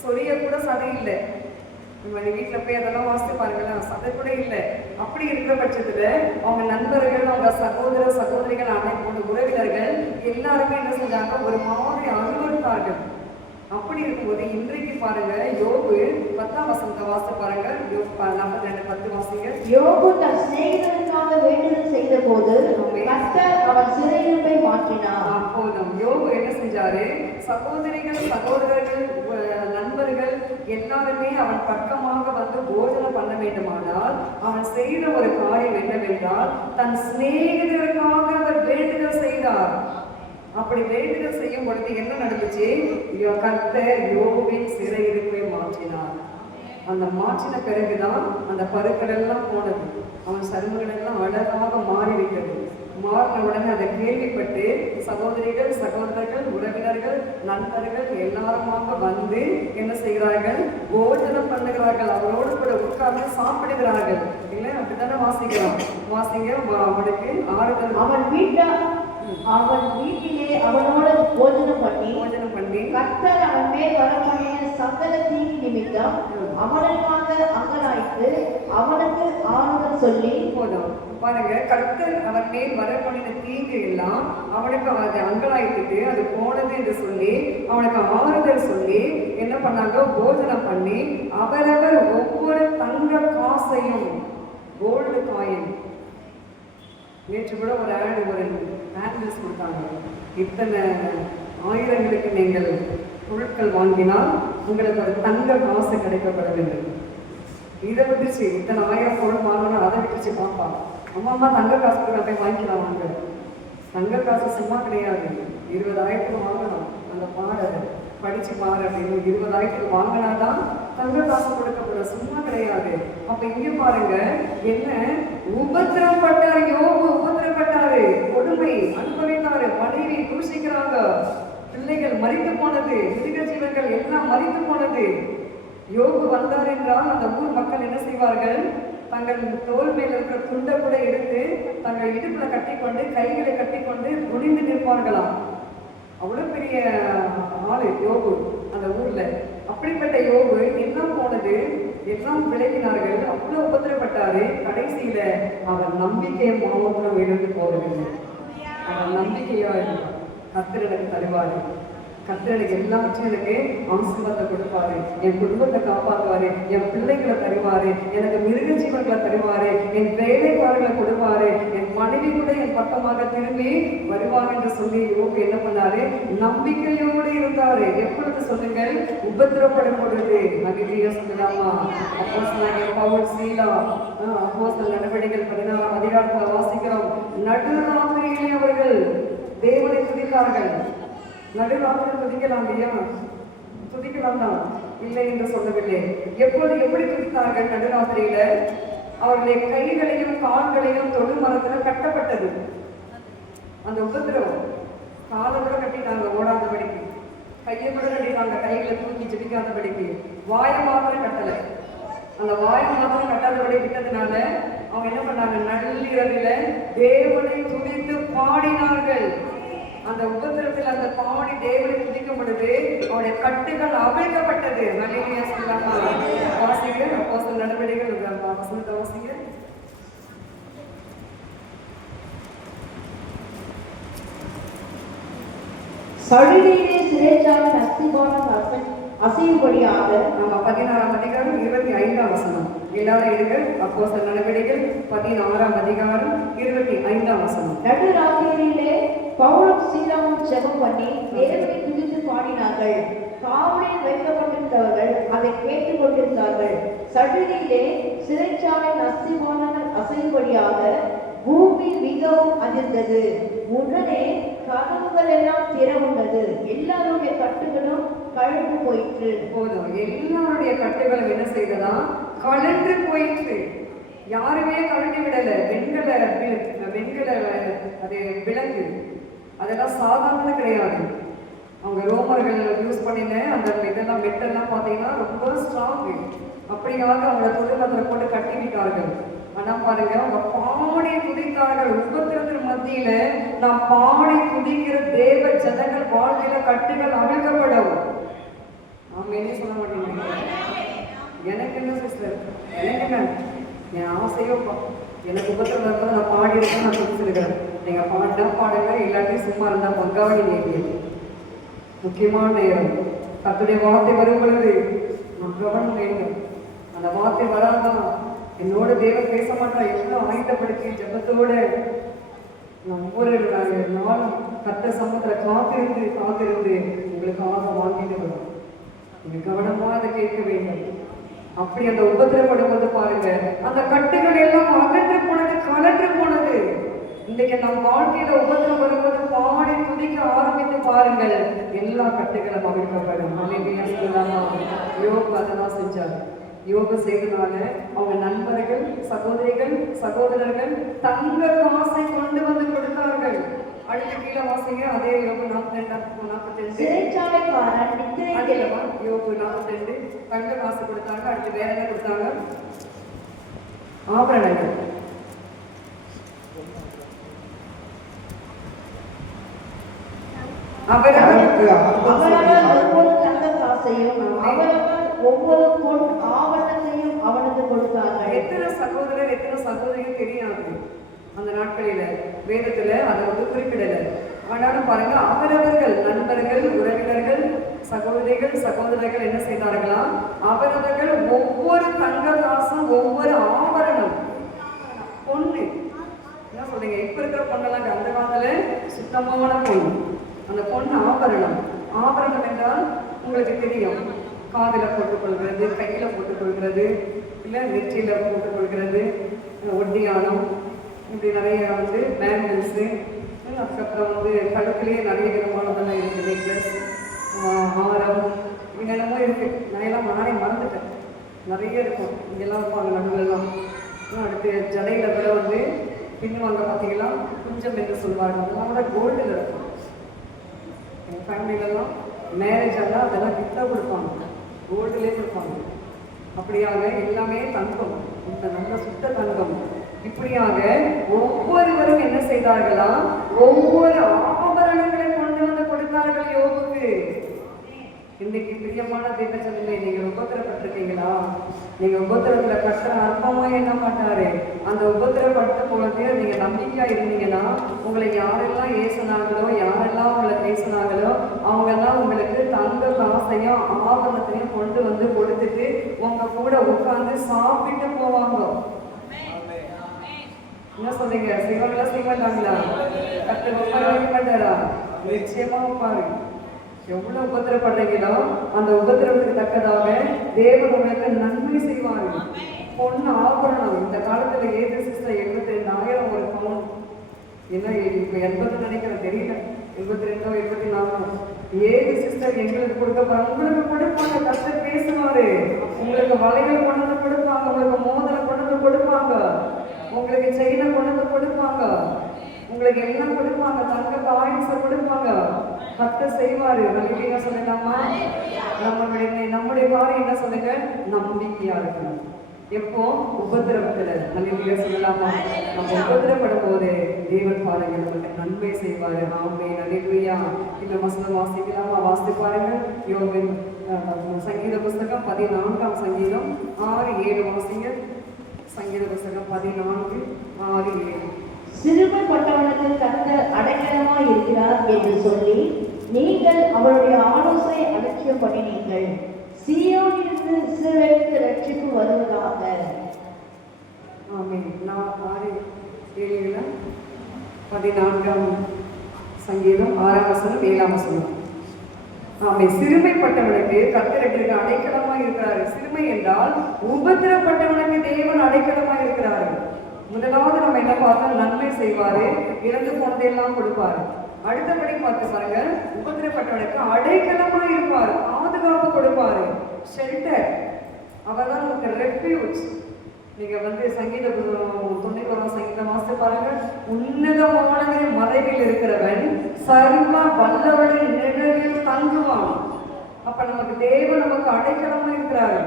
சொரிய கூட சதை இல்லை. நம்ம வீட்டில் போய் அதெல்லாம் வாசித்து பாருங்களேன், சதை கூட இல்லை. அப்படி இருக்கிற பட்சத்துல அவங்க நண்பர்கள், அவங்க சகோதர சகோதரிகள், அனைத்து உறவினர்கள் எல்லாருமே என்ன செஞ்சாங்க, ஒரு மாதிரி அருவருத்தார்கள். அப்படி இருக்கும்போது இன்றைக்கு பாருங்க, யோபு 10ஆம் வசனத்தை வாசித்து பாருங்க. 42:10 வாசிங்க. யோபு தன் சிநேகிதனுக்காக வேண்டுதல் செய்த போது கர்த்தர் அவன் சிறையிருப்பை மாற்றினார். அப்போதும் யோபு என்ன செஞ்சாரு, சகோதரிகள் சகோதரர்கள் நண்பர்கள் எல்லாருமே அவன் பக்கமாக வந்து போஜனம் பண்ண வேண்டுமானால் அவன் செய்த ஒரு காரியம் என்னவென்றால் தன் சிநேகிதருக்காக அவர் வேண்டுதல் செய்தார். அப்படி வேண்டுதல் செய்யும் பொழுது என்ன நடந்துச்சு, கர்த்தர் யோபின் சிறையிருப்பை மாற்றினார். அந்த மாற்றின பிறகுதான் அந்த பருக்கள் எல்லாம் போனது, அவன் சருமங்கள் எல்லாம் அழகாக மாறிவிட்டது. மாறின உடனே அதை கேள்விப்பட்டு சகோதரிகள் சகோதரர்கள் உறவினர்கள் நண்பர்கள் எல்லாருமாக வந்து என்ன செய்கிறார்கள், போஜனம் பண்ணுகிறார்கள், அவரோடு கூட உட்கார்ந்து சாப்பிடுகிறார்கள். இல்லை அப்படித்தானே வாசிக்கலாம். வாசிங்க. அவனுக்கு ஆறுதல். அவன் வீட்டிலே அவனோடு போஜனம் பண்ணி கர்த்தர் அவன் மேல் வரப்பண்ணின சகல தீங்கி நிமித்தம் அவனுக்காக அங்கலாய்த்து அவனுக்கு ஆறுதல் சொல்லி. போதும் பாருங்க, கர்த்தர் அவன் மேல் வரப்பண்ணின தீங்கு எல்லாம் அவனுக்கு அதை அங்கலாய்த்துட்டு அது போனது என்று சொல்லி அவனுக்கு ஆறுதல் சொல்லி என்ன பண்ணாங்க, போஜனம் பண்ணி அவரவர் ஒவ்வொரு தங்க காசையும், கோல்டு காயின், நேற்று கூட ஒரு ஆட்ஸ் கொடுத்தாங்க, இத்தனை ஆயிரங்களுக்கு நீங்கள் பொருட்கள் வாங்கினால் உங்களுக்கு ஒரு தங்க காசு கிடைக்கப்பட வேண்டும். இதை விட்டுச்சு, இத்தனை 1000 பொருள் வாங்கினா அதை விட்டுச்சு. பாப்பா அம்மா தங்க காசு கூட போய் வாங்கிக்கலாம் வாங்க. தங்க காசு சும்மா கிடையாது, 20,000 வாங்கலாம். அந்த பாட படிச்சு பாரு அப்படின்னு 20,000 வாங்கினாதான் தங்க காசு கொடுக்கப்படும், சும்மா கிடையாது. அப்ப இங்க பாருங்க, என்ன உபத்திரப்பட்டாரு யோபு, உபத்திரப்பட்டாரு, கொடுமை அனுபவித்தாரு, மனைவி தூஷிக்கிறாங்க, பிள்ளைகள் மரித்து போனது, மிருக ஜீவன்கள் எல்லாம் மரித்து போனது. யோபு வந்தார் என்றால் அந்த ஊர் மக்கள் என்ன செய்வார்கள், தங்கள் தோல் மேல் இருக்கிற துண்டை கூட எடுத்து தங்கள் இடுப்புல கட்டிக்கொண்டு கைகளை கட்டிக்கொண்டு குனிந்து நிற்பார்களாம். அவ்வளவு பெரிய ஆளு யோபு அந்த ஊர்ல. அப்படிப்பட்ட யோபு எல்லாம் போனது, எல்லாம் விலகினார்கள், அவ்வளவு உபத்திரப்பட்டாரு. கடைசியில அவர் நம்பிக்கையை மாவட்டம் எழுந்து போறதில்லை. அவர் நம்பிக்கையா இருந்தார், கர்த்தர் எனக்கு தருவாரு, கர்த்தர் எனக்கு எல்லாவற்றையும் எனக்கு ஆசீர்வாதத்தை கொடுப்பாரு, என் குடும்பத்தை காப்பாற்றுவாரு, என் பிள்ளைகளை தருவாரு, எனக்கு மிருக ஜீவன்களை தருவாரு, என் வேலைக்காரர்களை கொடுப்பாரு, என் மனைவி கூட என் பக்கமாக திரும்பி வருவாங்க என்று சொல்லி யோபு என்ன பண்ணாரு, நம்பிக்கையோடு இருந்தாரு. எப்பொழுது சொல்லுங்கள், உபத்திரப்படும் பொழுது. நம்பிக்கையா சொல்லலாமா? அப்போஸ்தலனாகிய பவுல் சீலா அப்போஸ்தலர் நடவடிக்கைகள் 16ஆம் அதிகாரத்தில் வாசிக்கிறோம். நடுராத்திரியிலே அவர்கள் தேவனை துதித்தார்கள். நடுராத்திரி துதிக்கலாம் இல்லையா? துதிக்கலாம் தான், இல்லை என்று சொல்லவில்லை. எப்படி துதித்தார்கள்? நடுராத்திரியில அவருடைய கைகளையும் கால்களையும் தொழு மரத்துல கட்டப்பட்டது. அந்த உபத்திரவம் காலை கூட கட்டிட்டாங்க ஓடாதபடிக்கு, கையை கூட கட்டிட்டாங்க கைகளை தூக்கி ஜெபிக்காதபடிக்கு. வாயை மாத்திரம் கட்டலை. அந்த வாயை மாத்திரம் கட்டாதபடி விட்டதுனால அவங்க என்ன பண்ணாங்க, நள்ளிரவில தேவனை துதித்து பாடினார்கள். அந்த உபத்திரத்தில் அந்த பாடி தேவனை துதிக்கும் பொழுது அவருடைய கட்டுகள் அவிழ்க்கப்பட்டது. நல்ல சொல்லாமா? வாசிங்க அப்போஸ்தலர் நடவடிக்கைகள் வசனத்தை வாசிங்க. சடுதியிலே சிறைச்சாலையின் அஸ்திபாரம் அசையும்படியாக. நம்ம 16ஆம் அதிகாரம் 25ஆம் வசனம். எல்லாரும் எடுங்க. அப்போஸ்தலர் நடவடிக்கைகள் 16ஆம் அதிகாரம் 25ஆம் வசனம். நடுராத்திரியிலே பவுலும் சீலாவும் ஜெபம் பண்ணி தேவனை துதித்து பாடினார்கள். காவலில் வைக்கப்பட்டிருந்தவர்கள் அதை கேட்டுக் கொண்டிருந்தார்கள். சடுதியிலே சிறைச்சாலையின் அஸ்திபாரங்கள் அசையும்படியாக பூமி மிகவும் அதிர்ந்தது. உடனே கதவுகள் எல்லாம் திறவுண்டது. எல்லாருடைய கட்டுகளும் கழன்று போயிற்று. போதும், எல்லாருடைய கட்டுகளும் என்ன செய்ததா? கழன்று போயிற்று. யாருமே கழட்டி விடல. வெண்கல அது விலங்கு, அதெல்லாம் சாதாரண கிடையாது. அவங்க ரோமர்கள் யூஸ் பண்ணின அந்த இதெல்லாம் மெட்டெல்லாம் பார்த்தீங்கன்னா ரொம்ப ஸ்ட்ராங்கு. அப்படியாக அவங்கள தொழில் போட்டு கட்டி விட்டார்கள். ஆனா பாருங்க, அவங்க பாடி துதித்தார்கள். உபத்திரத்தின் மத்தியில நாம் பாடி துதிக்கிற தேவ ஜனங்கள் வாழ்க்கையில கட்டுகள் அவிழ்க்கப்படும். நாம என்ன சொல்ல மாட்டேங்க. எனக்கு என்ன சிஸ்டர், எனக்கு என் ஆசையோப்பா, எனக்கு உபத்திரம் இருக்கும்போது நான் பாடி இருக்கேன், நான் துதிச்சிருக்கிறேன். நீங்க பாடினா பாடுங்க, இல்லாட்டி சும்மா இருந்தா பங்காவணி நேரியம். முக்கியமான நேரம் கர்த்தருடைய வார்த்தை வரும் பொழுது நான் கவனம் வேண்டும். அந்த வார்த்தை வராதான் என்னோட தேவன் பேச மாட்டா. எவ்வளவு ஆயத்தப்படுத்தி ஜபத்தோட நான் ஒவ்வொரு நாளும் கர்த்தர் சமூகத்துல காத்திருந்து உங்களுக்காக வாங்கிட்டு வரும். நீங்க கவனமா அதை கேட்க வேண்டும். அப்படி அந்த உபத்திரப்படும் போது பாருங்க, அந்த கட்டுகள் எல்லாம் அகன்று போனது, கலன்று போனது. இன்றைக்கு நம் வாழ்க்கையில உபத்திரம் வரும்போது பாடி துதிக்க ஆரம்பித்து பாருங்கள், எல்லா கட்டுகளும் அவிழ்க்கப்படும். அல்லேலூயா சொல்லலாமா? யோபு அதெல்லாம் செஞ்சார். யோபு செய்தனால அவங்க நண்பர்கள், சகோதரர்கள் தங்க காசை கொண்டு வந்து கொடுத்தார்கள். அடுத்து கீழே வாசிங்க. அதே யோபு 42 யோபு 42 தங்க காசு கொடுத்தாங்க. அடுத்து வேற என்ன கொடுத்தாங்க? ஆபரணங்கள். ஒவ்வொரு தங்க காசையும் ஒவ்வொரு பொன் ஆவணத்தையும் அவனுக்கு கொடுத்தார்கள். எத்தனை சகோதரர் எத்தனை சகோதரிகள் தெரியாது அந்த நாட்களில. வேதத்துல அதை வந்து குறிப்பிடல. ஆனாலும் பாருங்க, அவரவர்கள் நண்பர்கள், உறவினர்கள், சகோதரர்கள் என்ன செய்தார்களா? அவரவர்கள் ஒவ்வொரு தங்க காசும், ஒவ்வொரு ஆபரணம், பொண்ணு. என்ன சொல்றீங்க? இப்ப இருக்கிற பொண்ணெல்லாம் அந்த காலத்துல சுத்தமான பொண்ணு. அந்த பொண்ணு ஆபரணம் என்றால் உங்களுக்கு தெரியும். காதில போட்டுக்கொள்கிறது, கையில போட்டுக்கொள்கிறது, இல்லை நெற்றியில போட்டுக்கொள்கிறது, ஒட்டியானம், இப்படி நிறைய வந்து பேங்கிள்ஸு, அதுக்கப்புறம் வந்து கழுத்துலேயே நிறைய விதமானதெல்லாம் இருக்குது. நெக்லஸ், ஆரம், இங்கெல்லாமும் இருக்குது. நான் நானே மறந்துட்டேன். நிறைய இருக்கும். இங்கெல்லாம் இருப்பாங்க நடுவெல்லாம். அடுத்து ஜடையில கூட வந்து பின்னுவாங்க. பார்த்தீங்கன்னா குஞ்சம் என்று சொல்லுவாங்க. அதெல்லாம் கூட கோல்டில் இருக்கும். எங்கள் ஃபேமிலியிலலாம் மேரேஜ் ஆனால் அதெல்லாம் கிஃப்டாக கொடுப்பாங்க, கோல்டுலேயே கொடுப்பாங்க. அப்படியாக எல்லாமே தங்கம், இந்த நல்ல சுத்த தங்கம். இப்படியாக ஒவ்வொருவரும் என்ன செய்தார்களா? ஒவ்வொரு ஆபரணங்களை கொண்டு வந்து கொடுத்தார்கள் யோபுக்கு. இன்னைக்கு பிரியமான தேவச்சந்திலே, நீங்க உபத்திரப்பட்டிருக்கீங்களா? நீங்க உபத்திரத்துல கஷ்ட அற்பமா என்ன மாட்டாரு. அந்த உபத்திரப்பட்ட பொழுது நீங்க நம்பிக்கையா இருந்தீங்கன்னா, உங்களை யாரெல்லாம் ஏசினாங்களோ, யாரெல்லாம் உங்களை பேசினாங்களோ, அவங்க எல்லாம் உங்களுக்கு தங்க காசையும் ஆபரணத்தையும் கொண்டு வந்து கொடுத்துட்டு உங்க கூட உட்கார்ந்து சாப்பிட்டு போவாங்க. என்ன சொல்றீங்க? செய்வாங்களா செய்வாங்களா? கர்த்தர் உட்கார வைக்க மாட்டாரா? நிச்சயமா உட்காரு. எவ்வளவு உபத்திரப்படுறீங்களோ அந்த உபத்திரத்துக்கு தக்கதாக தேவன் உங்களுக்கு நன்மை செய்வார்கள். பொண்ணு ஆபரணம். இந்த காலத்துல ஏது சிஸ்டர் 72,000 ஒரு பவுன். என்ன இப்ப 80 நினைக்கிறேன், தெரியல. 82 84 ஏது சிஸ்டர் எங்களுக்கு கொடுக்க உங்களுக்கு கொடுப்பாங்க. கர்த்தர் பேசுவாரு. உங்களுக்கு வளையல் கொண்டு வந்து கொடுப்பாங்க, உங்களுக்கு மோதிரம் கொண்டு வந்து கொடுப்பாங்க, உங்களுக்கு செயினை கொண்டு வந்து கொடுப்பாங்க, உங்களுக்கு எல்லாம் கொடுப்பாங்க, தங்க காயின்ஸை கொடுப்பாங்க. கர்த்தர் செய்வாரு. நம்பிக்கையா சொல்லலாமா? நம்முடைய காரியம் என்ன சொல்லுங்க? நம்பிக்கையா இருக்கணும். எப்போ? உபத்திரவத்துல. நம்பிக்கையா சொல்லலாமா? நம்ம உபத்திரப்படும் போது தேவன் பாருங்க நமக்கு நன்மை செய்வாரு. ஆமே நலிலுயா. இந்த வசனம் வாசிக்கலாமா? வாசித்து பாருங்க. யோபின் சங்கீத புஸ்தகம் 14ஆம் சங்கீதம் 6-7 வாசிங்க. சங்கீத புஸ்தகம் 14 6-7. சிறுமைப்பட்டவனுக்கு கர்த்தர் அடைக்கலமாய் இருக்கிறார் என்று சொல்லி நீங்கள் அவருடைய ஆலோசனை அலட்சியம் பண்ணினீர்கள். சீயோனிலிருந்து இஸ்ரவேலுக்கு ரட்சிப்பு வருவதாக. ஆமென். 14 சங்கீதம் 6 7. ஆமென். சிறுமைப்பட்டவனுக்கு கர்த்தர் அடைக்கலமா இருக்கிறாரு. சிறுமை என்றால் உபத்திரப்பட்டவனுக்கு தேவன் அடைக்கலமா இருக்கிறாரு. முதலாவது நம்ம என்ன பார்த்தோம்? நன்மை செய்வாரு, இழந்து போனதெல்லாம் கொடுப்பாரு. அடுத்தபடி பார்த்து பாருங்க, உபத்திரப்பட்டவனுக்கு அடைக்கலமா இருப்பார், பாதுகாப்பு கொடுப்பாரு, ஷெல்டர். அவர் தான் நமக்கு ரெஃப்யூஜ். நீங்க சங்கீத 91 சங்கீதம் வாசித்து பாருங்க. உன்னதமானவரின் மறைவில் இருக்கிறவன் சர்வ வல்லவரின் நிழலில் தங்குவான். அப்ப நமக்கு தேவன் நமக்கு அடைக்கலமா இருக்கிறாரு,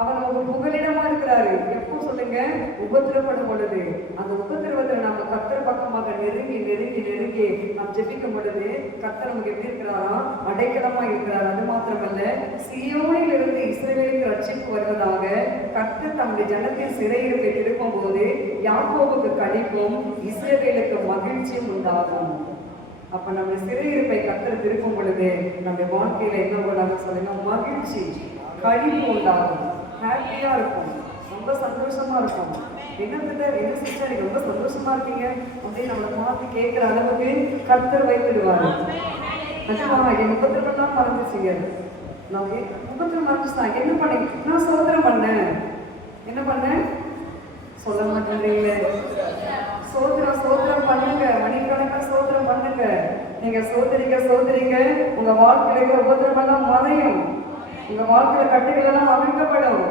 அவர் நமக்கு புகலிடமா இருக்கிறாரு. எப்போ சொல்லுங்க? உபத்திரப்படும் பொழுது. அந்த உபத்திரவத்தில் நம்ம கர்த்தர் பக்கமாக நெருங்கி நெருங்கி நெருங்கி நாம் ஜெபிக்கும் பொழுது கர்த்தர் நமக்கு எப்படி இருக்கிறாரா? அடைக்கலமா இருக்கிறார். அது மாத்திரமல்ல, சீயோனில் இருந்து இஸ்ரவேலுக்கு ரட்சிப்பு வருவதாக கர்த்தர் தம்முடைய ஜனத்தின் சிறையிருப்பை திருப்பும் போது யாக்கோபுக்கு களிப்பும் இஸ்ரவேலுக்கு மகிழ்ச்சியும் உண்டாகும். அப்ப நம்ம சிறையிருப்பை கர்த்தர் திருப்பும் பொழுது நம்முடைய வாழ்க்கையில என்ன பண்ணாங்க சொல்லுங்க? மகிழ்ச்சி, களிப்பு உண்டாகும், ஹாப்பியா இருக்கும், ரொம்ப சந்தோஷமா இருக்கும். என்ன செஞ்சா நீங்க ரொம்ப சந்தோஷமா இருக்கீங்க அப்படின்னு நம்மளை பார்த்து கேட்கிற அளவுக்கு கர்த்தர் வைத்துடுவாரு. என் உபத்திரமெல்லாம் மறந்துச்சுங்க. நான் உபத்திரம் மறந்துச்சுதான். என்ன பண்ணீங்க? நான் சோதனை பண்ணேன். என்ன பண்ணேன்? சொல்ல மாட்டேன்றீங்களே. சோதனம் பண்ணுங்க, மணிக்கணக்கா சோதனம் பண்ணுங்க. நீங்க சோதரிங்க உங்க வாழ்க்கையில உபத்திரமெல்லாம் மறையும், உங்க வாழ்க்கையில கட்டுகள் எல்லாம் அவிழ்க்கப்படும்.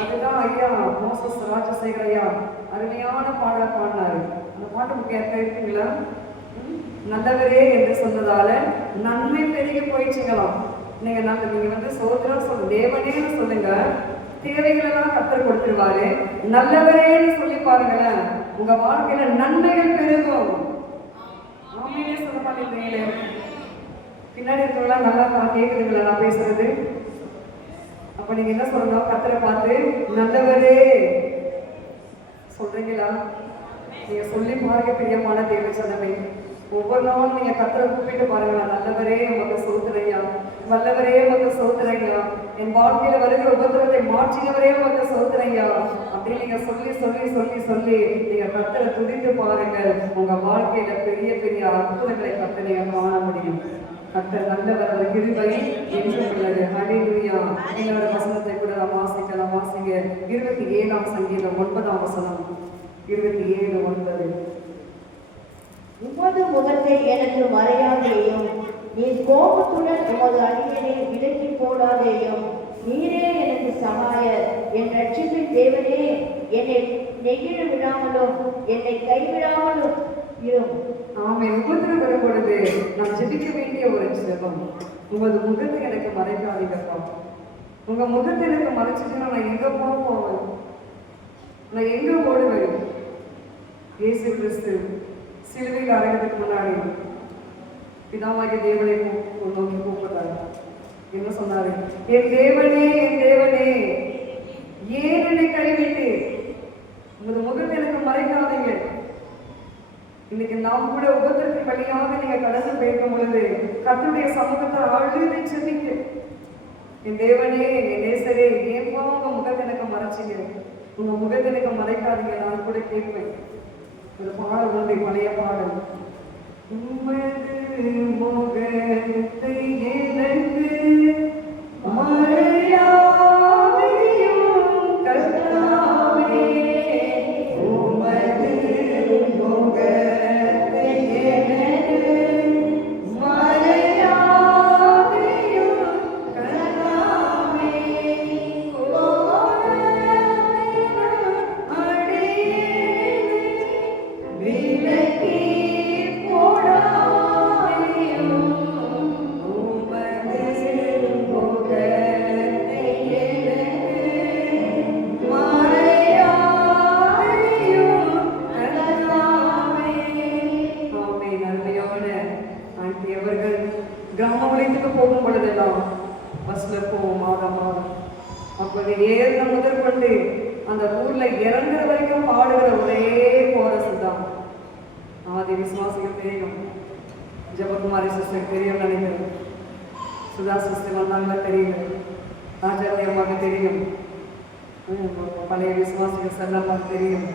அதுதான் ஐயா மோசஸ் ராஜசேகர் ஐயா அருமையான பாடலை பாடினாரு. அந்த பாட்டு முக்கிய இருக்குங்களா? நல்லவரே என்று சொன்னதால நன்மை பெருகி போயிடுச்சுங்களாம். நீங்க சோதரம் சொல்ல தேவனேன்னு சொல்லுங்க, தேவைகள் எல்லாம் கர்த்தர் கொடுத்துருவாரு. நல்லவரேன்னு சொல்லி பாருங்களேன், உங்க வாழ்க்கையில நன்மைகள் பெருகும். ஆமையே சொல்ல மாட்டேங்கிறீங்களே. பின்னாடி இருக்கிறவங்களா நல்லா கேக்குதுங்களா நான் பேசுறது? அப்ப நீங்க என்ன சொல்லணும்? கர்த்தரை பார்த்து நல்லவரே சொல்றீங்களா? நீங்க சொல்லி பாருங்க பிரியமான தேவ ஜனமே. ஒவ்வொரு நாளும் நீங்க கர்த்தரை கூப்பிட்டு பாருங்களா, நல்லவரே உமக்கு சோதனையா, வல்லவரே உமக்கு சோதனையா, என் வாழ்க்கையில வருகிற உபத்திரத்தை மாற்றினவரே உமக்கு சோதனையா அப்படின்னு நீங்க சொல்லி சொல்லி சொல்லி சொல்லி நீங்க கர்த்தரை துதித்து பாருங்க. உங்க வாழ்க்கையில பெரிய பெரிய அற்புதங்களை கர்த்தரை நீங்க காண முடியும். கர்த்தர் நல்லவர், அவர் கிருபை என்றும் உள்ளது. ஹல்லேலூயா. இன்னொரு வசனத்தை கூட நாம் வாசிக்கலாம். வாசிங்க. 27 சங்கீதம் 9 27:9. உமது முகத்தை எனக்கு மறையாதேயும், நீ கோபத்துடன் உமது அடியனை விலக்கி போடாதேயும். நீரே எனக்கு சகாயர், என் ரட்சிப்பின் தேவனே, என்னை நெகிழ விடாமலும் என்னை கைவிடாமலும் இரும். ஆமென். உபத்திரம் வரும் பொழுது நாம் ஜெபிக்க வேண்டிய ஒரு ஜெபம், உமது முகத்தை எனக்கு மறைக்காதீங்கப்பா. உங்க முகத்தை எனக்கு மறைச்சிட்டுன்னா நான் எங்க போவேன்? நான் எங்க ஓடுவேன்? இயேசு கிறிஸ்து சிலுவையில் அறைகிறதுக்கு முன்னாடி பிதாவாகிய தேவனை நோக்கி கூப்பிடுறாரு. என்ன சொன்னாரு? என் தேவனே, என் தேவனே, ஏன் என்னை கைவிட்டு? உமது முகத்தை எனக்கு மறைக்காதீங்க. இன்னைக்கு நாம் கூட உபத்திரத்தின் வழியாக நீங்க கடந்து போயிருக்கும் பொழுது கர்த்தருடைய சமூகத்தை அழுது செபிக்க, என் தேவனே, என் நேசரே, ஏன்பா உங்க முகத்தை எனக்கு மறைச்சிங்க? உங்க முகத்தை எனக்கு மறைக்காதீங்க. நான் கூட கேட்பேன். ஒரு பாடல் உண்டு, பழைய பாடல். உமது முகத்தை எனக்கு மறையாதேயும் கர்த்தாவே, உமது முகத்தை எனக்கு மறையாதேயும் கர்த்தாவே, விலக்கி போடாதேயும், உமது முகத்தை எனக்கு மறையாதேயும் கர்த்தாவே. ஆமென். அருமையான ஆண்டி அவர்கள் கிராம உலகத்துக்கு போகும் பொழுதெல்லாம் பஸ்ல போவோம் மாதம் மாதம். அப்போது ஏறின முதற்கொண்டு அந்த ஊர்ல இறங்குற வரைக்கும் பாடுகிற ஒரே கோரஸ் தான். ஆதி விசுவாசிகள் தெரியும். ஜெபகுமாரி சிஸ்டர் தெரியும் நினைக்கிறேன். சுதா சிஸ்டர் வந்தாங்களா தெரியல. ராஜாத்தி அம்மாவுக்கு தெரியும். பழைய விசுவாசிகள் செல்லம்மாவுக்கு தெரியும்.